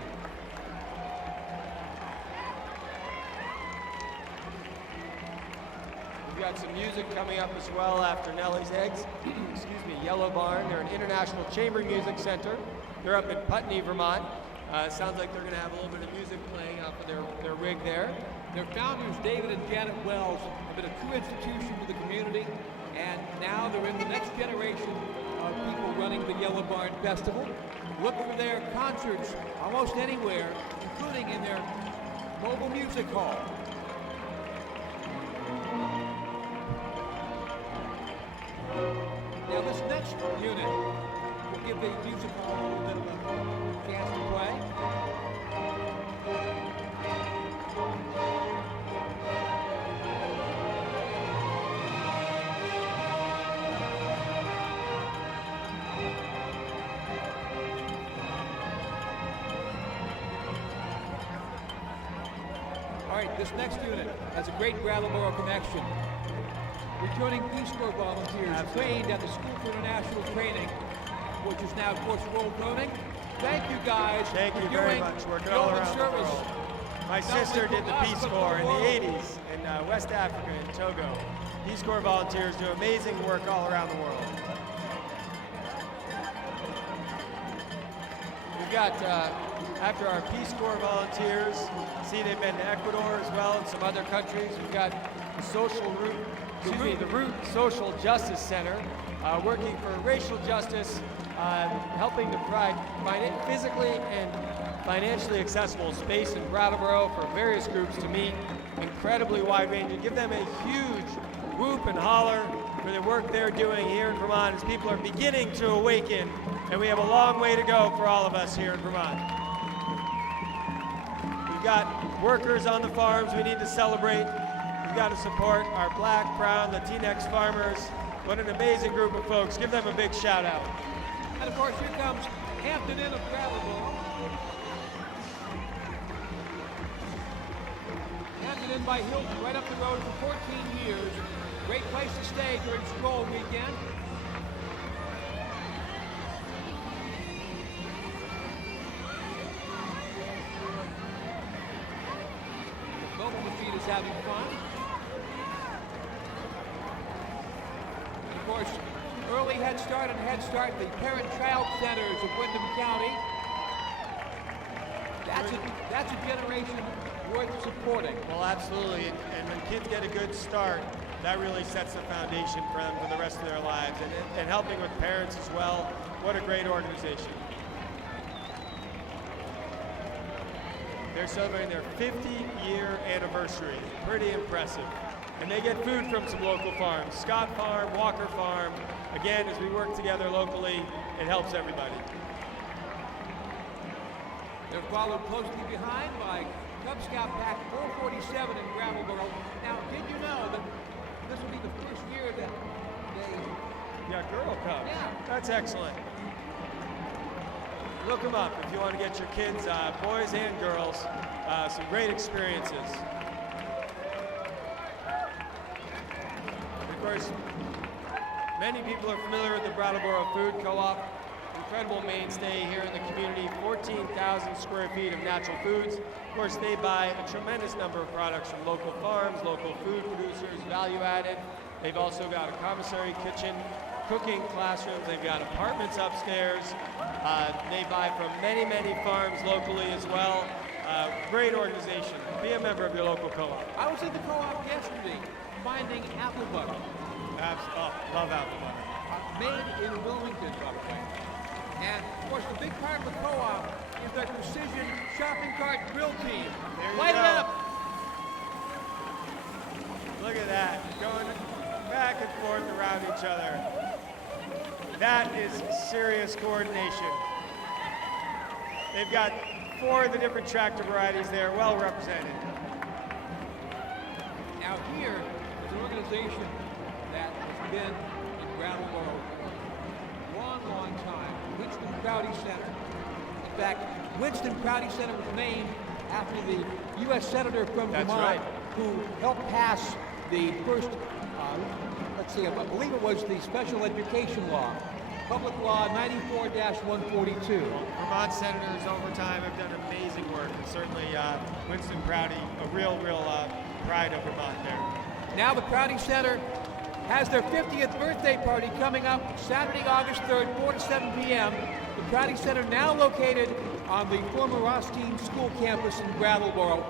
We've got some music coming up as well after Nellie's Eggs. Excuse me, Yellow Barn. They're an international chamber music center. They're up in Putney, Vermont. Sounds like they're going to have a little bit of music playing off of their rig there. Their founders, David and Janet Wells, have been a true institution to the community, and now they're in the next generation of people running the Yellow Barn Festival. Look for their concerts almost anywhere, including in their mobile music hall. Now this next unit will give the music hall a little bit of a chance to play. All right, this next unit has a great Brattleboro connection. Returning Peace Corps volunteers trained at the School for International Training, which is now, of course, world learning. Thank you, guys. Thank for you very doing much. Working your all around the service. world. My Not sister only did for the us, Peace but for Corps the in the world. 80s in West Africa, in Togo. Peace Corps volunteers do amazing work all around the world. got, after our Peace Corps volunteers, see they've been to Ecuador as well and some other countries. We've got the Root Social Justice Center, working for racial justice, helping to provide physically and financially accessible space in Brattleboro for various groups to meet, incredibly wide-ranging. Give them a huge whoop and holler for the work they're doing here in Vermont as people are beginning to awaken, and we have a long way to go for all of us here in Vermont. We've got workers on the farms we need to celebrate. We've got to support our Black, brown, Latinx farmers. What an amazing group of folks. Give them a big shout out. And of course, here comes Hampton Inn of Brattleboro. Hampton Inn by Hilton, right up the road for 14 years. Great place to stay during Stroll Weekend. The mobile machine is having fun. And of course, early Head Start and Head Start, the parent-child centers of Windham County. That's a generation worth supporting. Well, absolutely, and when kids get a good start, that really sets the foundation for them for the rest of their lives, and helping with parents as well. What a great organization. They're celebrating their 50-year anniversary. Pretty impressive. And they get food from some local farms. Scott Farm, Walker Farm. Again, as we work together locally, it helps everybody. They're followed closely behind by Cub Scout Pack 447 in Brattleboro. Now, did you know that this will be the first year that they... Yeah, Girl Cubs. Yeah. That's excellent. Look them up if you want to get your kids, boys and girls, some great experiences. Of course, many people are familiar with the Brattleboro Food Co-op. Incredible mainstay here in the community, 14,000 square feet of natural foods. Of course, they buy a tremendous number of products from local farms, local food producers, value added. They've also got a commissary kitchen, cooking classrooms. They've got apartments upstairs. They buy from many, many farms locally as well. Great organization. Be a member of your local co-op. I was in the co-op yesterday finding apple butter. Love apple butter. Made in Wilmington, by the way. And, of course, the big part of the co-op is their precision shopping cart grill team. Light it up! Look at that, going back and forth around each other. That is serious coordination. They've got 4 of the different tractor varieties there, well represented. Now here is an organization that has been in Brattleboro a long time. Winston Crowdy Center. In fact, Winston Crowdy Center was named after the U.S. Senator from Vermont who helped pass the first, I believe it was the special education law, Public Law 94-142. Vermont senators over time have done amazing work, and certainly Winston Crowdy, a real pride of Vermont there. Now the Crowdy Center has their 50th birthday party coming up Saturday, August 3rd, 4 to 7 p.m. The Crowdy Center now located on the former Rothstein School campus in Brattleboro.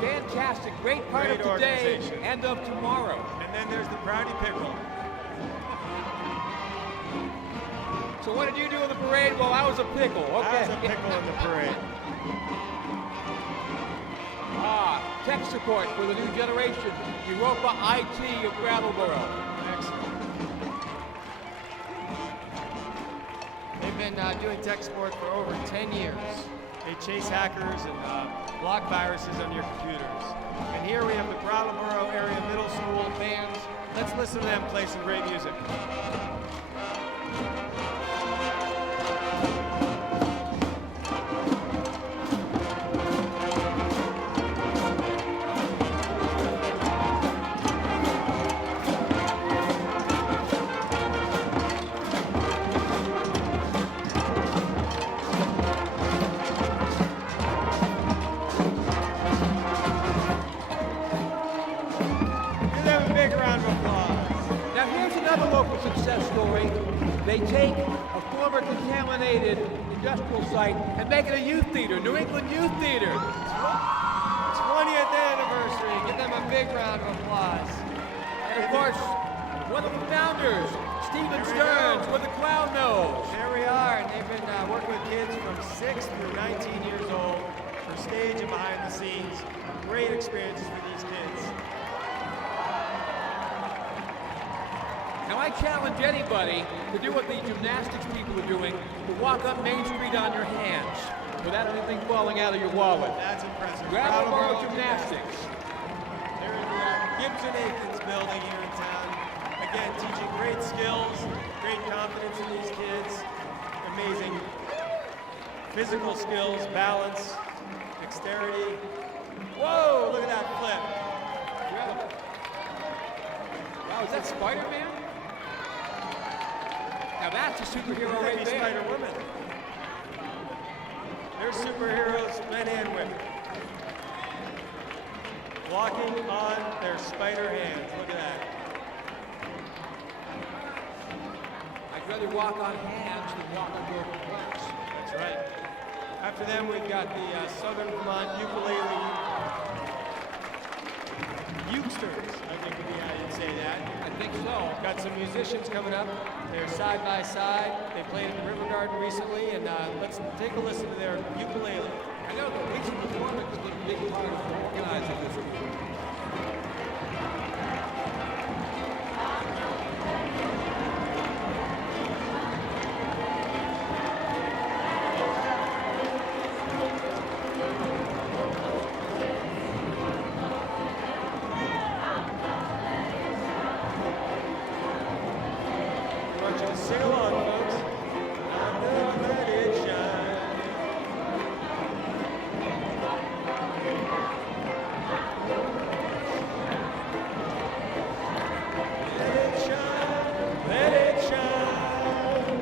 Fantastic, great part of today and of tomorrow. And then there's the Crowdy Pickle. So what did you do in the parade? Well, I was a pickle. Okay. I was a pickle in the parade. Tech support for the new generation, Europa IT of Brattleboro. Excellent. They've been doing tech support for over 10 years. They chase hackers and block viruses on your computers. And here we have the Brattleboro area middle school bands. Let's listen to them play some great music. Success story. They take a former contaminated industrial site and make it a youth theater, New England Youth Theater. 20th anniversary. Give them a big round of applause. And of course, one of the founders, Stephen Stearns, with the clown nose. There we are, and they've been working with kids from 6 through 19 years old for stage and behind the scenes. Great experiences for these kids. Now I challenge anybody to do what the gymnastics people are doing, to walk up Main Street on your hands without anything falling out of your wallet. That's impressive. Brattleboro Gymnastics. They're in the Gibson Aikens building here in town. Again, teaching great skills, great confidence in these kids. Amazing physical skills, balance, dexterity. Whoa, look at that flip. Incredible. Wow, is that Spider-Man? Now that's a superhero right there. Spider-Woman. They're superheroes, men and women. Walking on their spider hands. Look at that. I'd rather walk on hands than walk on broken glass. That's right. After them, we've got the Southern Vermont Ukulele Ukesters, I think would be how you'd say that. I think so. Got some musicians coming up. They're side by side. They played at the River Garden recently, and let's take a listen to their ukulele. I know the police performance is a big part of organizing this. I want you to sing along, folks. Let it shine. Let it shine. Let it shine.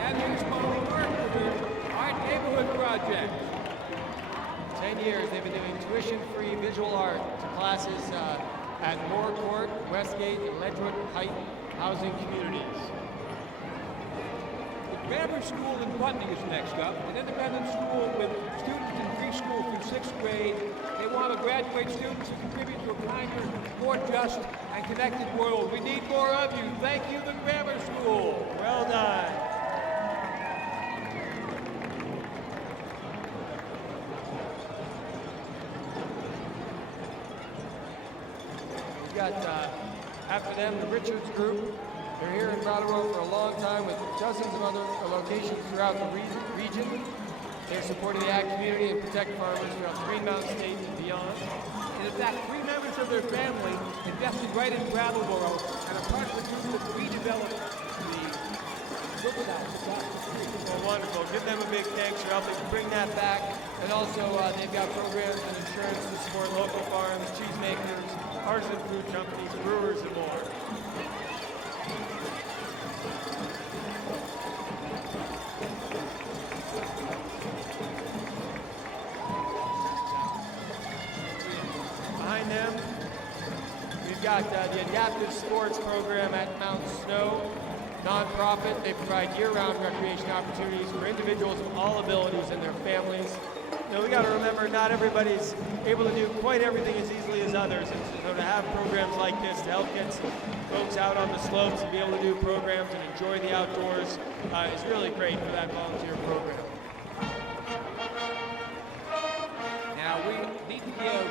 And here's Molly Mark with her Art Neighborhood Project. 10 years they've been doing tuition-free visual art to classes at Moore Court, Westgate, and Ledgewood Height housing communities. The Grammar School in Putney is next up, an independent school with students in preschool through 6th grade. They want to graduate students who contribute to a kinder, more just, and connected world. We need more of you. Thank you, the Grammar School. Well done. We've got, after them, the Richards Group. They're here in Brattleboro for a long time with dozens of other locations throughout the region. They're supporting the ag community and protect farmers throughout the Green Mountain State and beyond. And in fact, 3 members of their family invested right in Brattleboro and are part of the group that redeveloped the Brooks House across the street. Well, wonderful. Give them a big thanks for helping bring that back. And also, they've got programs and insurance to support local farms, cheesemakers, artisan food companies, brewers, and more. Behind them, we've got the Adaptive Sports Program at Mount Snow. Nonprofit, they provide year-round recreation opportunities for individuals of all abilities and their families. You know, we got to remember not everybody's able to do quite everything as easily as others, and so to have programs like this to help get folks out on the slopes and be able to do programs and enjoy the outdoors is really great for that volunteer program. Now we need to give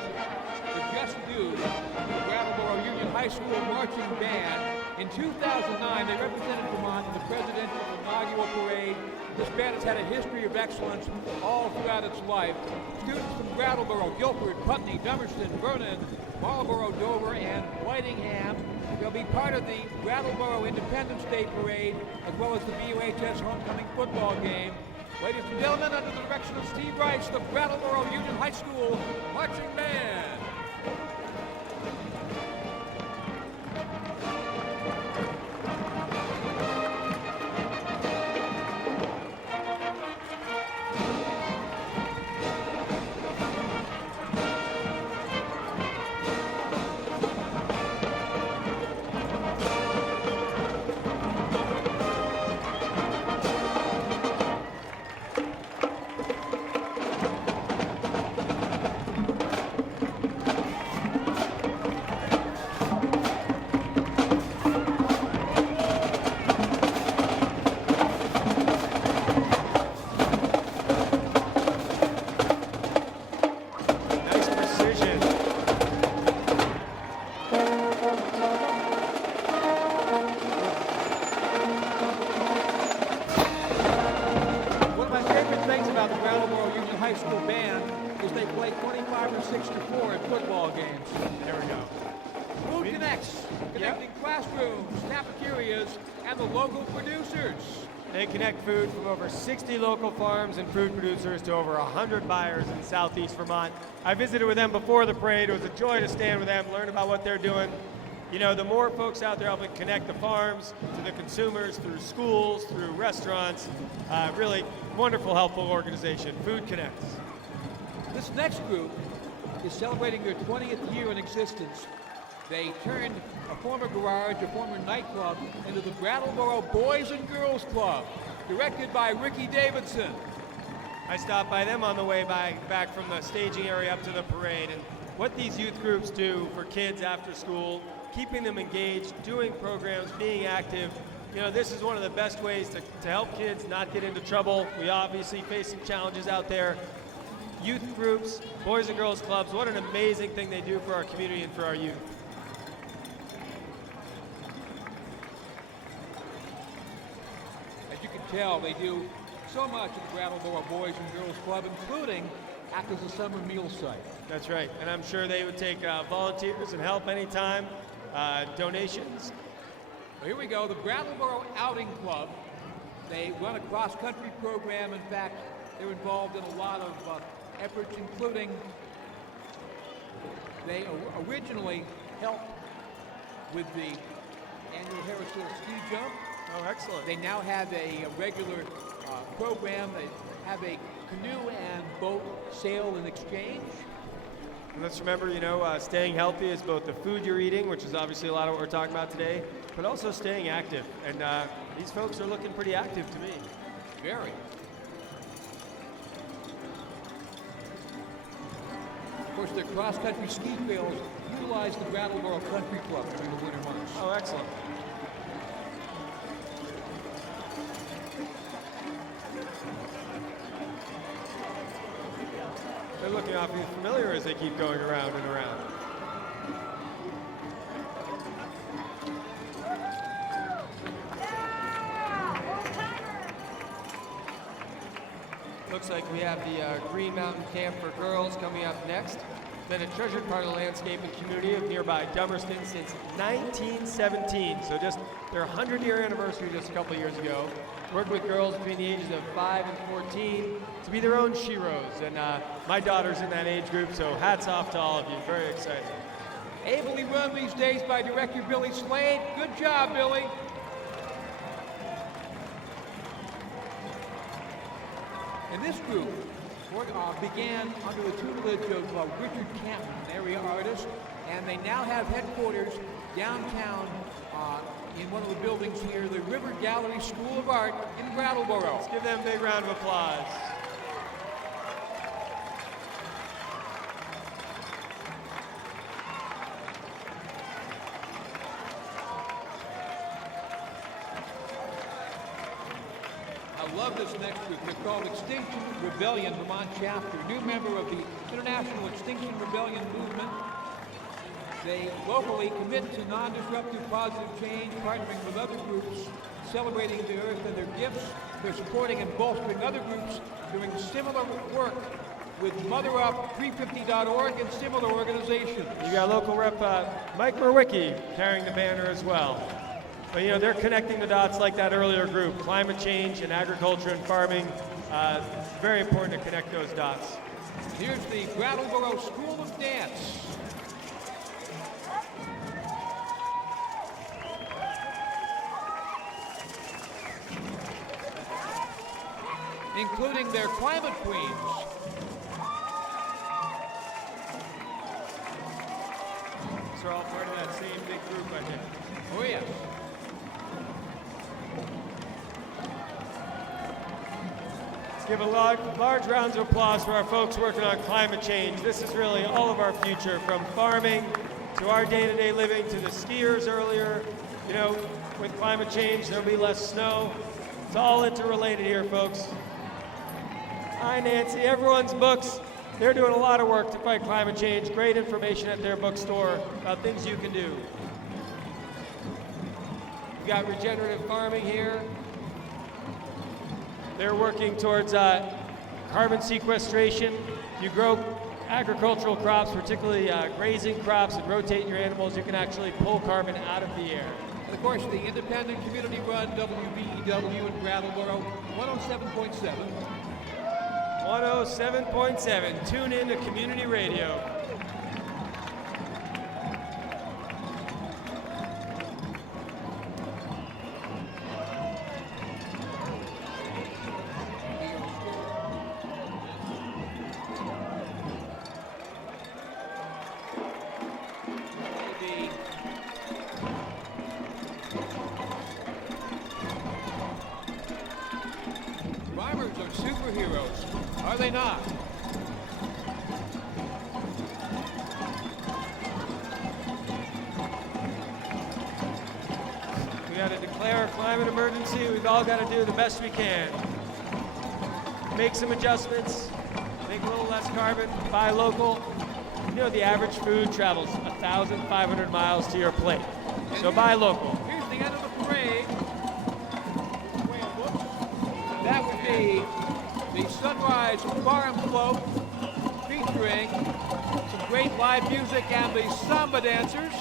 the just due to the Brattleboro Union High School Marching Band. In 2009, they represented Vermont in the presidential inaugural parade. This band has had a history of excellence all throughout its life. Students from Brattleboro, Guilford, Putney, Dummerston, Vernon, Marlboro, Dover, and Whitingham. They'll be part of the Brattleboro Independence Day Parade, as well as the BUHS homecoming football game. Ladies and gentlemen, under the direction of Steve Rice, the Brattleboro Union High School Marching Band. school band as they play 25 or 6 to 4 at football games. There we go. Food Connects, connecting classrooms, cafeterias, and the local producers. They connect food from over 60 local farms and food producers to over 100 buyers in southeast Vermont. I visited with them before the parade. It was a joy to stand with them, learn about what they're doing. You know, the more folks out there helping connect the farms to the consumers through schools, through restaurants, really wonderful, helpful organization, Food Connects. This next group is celebrating their 20th year in existence. They turned a former garage, a former nightclub, into the Brattleboro Boys and Girls Club, directed by Ricky Davidson. I stopped by them on the way back from the staging area up to the parade, and what these youth groups do for kids after school, keeping them engaged, doing programs, being active. You know, this is one of the best ways to help kids not get into trouble. We obviously face some challenges out there. Youth groups, Boys and Girls Clubs, what an amazing thing they do for our community and for our youth. As you can tell, they do so much at the Brattleboro Boys and Girls Club, including act as a summer meal site. That's right, and I'm sure they would take volunteers and help anytime, donations. Well, here we go, the Brattleboro Outing Club. They run a cross-country program. In fact, they're involved in a lot of efforts, including they originally helped with the annual Harrisville ski jump. Oh, excellent. They now have a regular program. They have a canoe and boat sale and exchange. And let's remember, you know, staying healthy is both the food you're eating, which is obviously a lot of what we're talking about today, but also staying active. And these folks are looking pretty active to me. Very. Of course, their cross-country ski trails utilize the Brattleboro Country Club during the winter months. Oh, excellent. They're looking awfully familiar as they keep going around and around. Looks like we have the Green Mountain Camp for Girls coming up next. Been a treasured part of the landscape and community of nearby Dummerston since 1917. So just their 100-year anniversary just a couple years ago. Worked with girls between the ages of 5 and 14 to be their own sheroes. And my daughter's in that age group, so hats off to all of you. Very exciting. Ably run these days by director Billy Slade. Good job, Billy. And this group began under the tutelage of Richard Canton, an area artist, and they now have headquarters downtown in one of the buildings here, the River Gallery School of Art in Brattleboro. Let's give them a big round of applause. I love this next group. They're called Extinction Rebellion Vermont Chapter, new member of the International Extinction Rebellion movement. They locally commit to non-disruptive positive change, partnering with other groups, celebrating the earth and their gifts. They're supporting and bolstering other groups doing similar work with MotherUp350.org and similar organizations. You got local rep Mike Merwicki carrying the banner as well. But you know, they're connecting the dots like that earlier group. Climate change and agriculture and farming. Very important to connect those dots. Here's the Brattleboro School of Dance. Including their climate queens. These are all part of that same big group, I think. Oh, yes. Let's give a large rounds of applause for our folks working on climate change. This is really all of our future, from farming to our day-to-day living to the skiers earlier. You know, with climate change, there'll be less snow. It's all interrelated here, folks. Hi, Nancy. Everyone's books. They're doing a lot of work to fight climate change. Great information at their bookstore about things you can do. We've got regenerative farming here. They're working towards carbon sequestration. If you grow agricultural crops, particularly grazing crops, and rotate your animals, you can actually pull carbon out of the air. And of course, the independent community-run WBEW in Brattleboro, 107.7. 107.7. Tune in to community radio. Farmers are superheroes, are they not? We got to declare a climate emergency. We've all got to do the best we can. Make some adjustments, make a little less carbon, buy local. You know the average food travels 1,500 miles to your plate. So buy local. Here's the end of the parade. That would be the Sunrise Farm Float featuring some great live music and the samba dancers.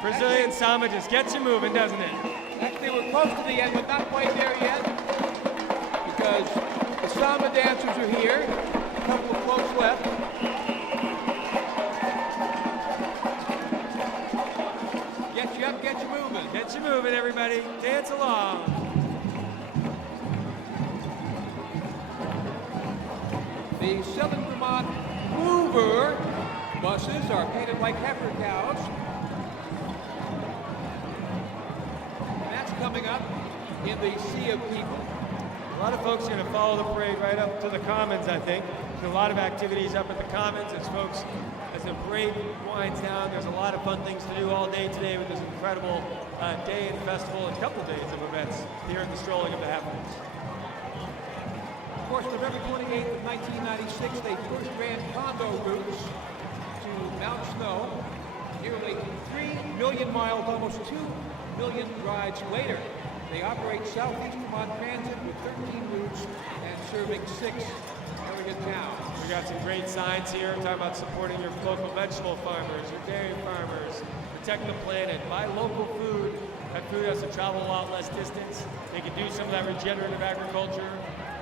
Brazilian samba just gets you moving, doesn't it? Actually, we're close to the end, but not quite there yet, because the samba dancers are here. A couple of floats left. Get you up, get you moving. Get you moving, everybody. Dance along. The Southern Vermont Mover buses are painted like heifer cows. And that's coming up in the sea of people. A lot of folks are going to follow the parade right up to the Commons, I think. There's a lot of activities up at the Commons as the parade winds down. There's a lot of fun things to do all day today with this incredible day and festival and couple days of events here at the Strolling of the Heifers. Of course, November 28th of 1996, they first ran condo routes to Mount Snow. Nearly 3 million miles, almost 2 million rides later. They operate Southeast Vermont Transit with 13 routes and serving 6 area towns. We got some great signs here talking about supporting your local vegetable farmers, your dairy farmers, protect the planet, buy local food. That food has to travel a lot less distance. They can do some of that regenerative agriculture,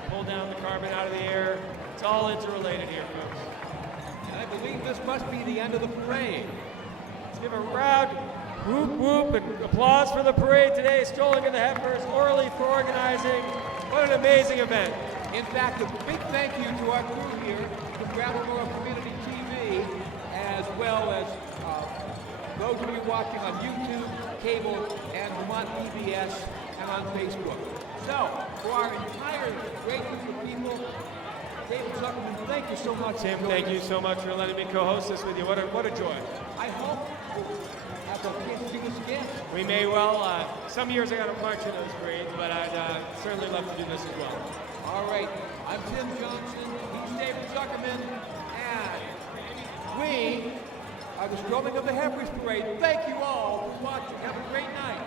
pull down the carbon out of the air. It's all interrelated here, folks. And I believe this must be the end of the parade. Let's give a round whoop whoop and applause for the parade today. Strolling of the Heifers, Orly for organizing. What an amazing event. In fact, a big thank you to our crew here from Brattleboro Community TV, as well as those of you watching on YouTube, cable, and Vermont PBS, and on Facebook. So, for our entire great group of people, David Zuckerman, thank you so much. Tim, thank you so much for letting me co-host this with you. What a joy. I hope we'll have a chance to do this again. We may well. Some years I got to march in those parades, but I'd certainly love to do this as well. All right, I'm Tim Johnson, he's David Zuckerman, and we are the Strolling of the Heifers Parade. Thank you all for watching. Have a great night.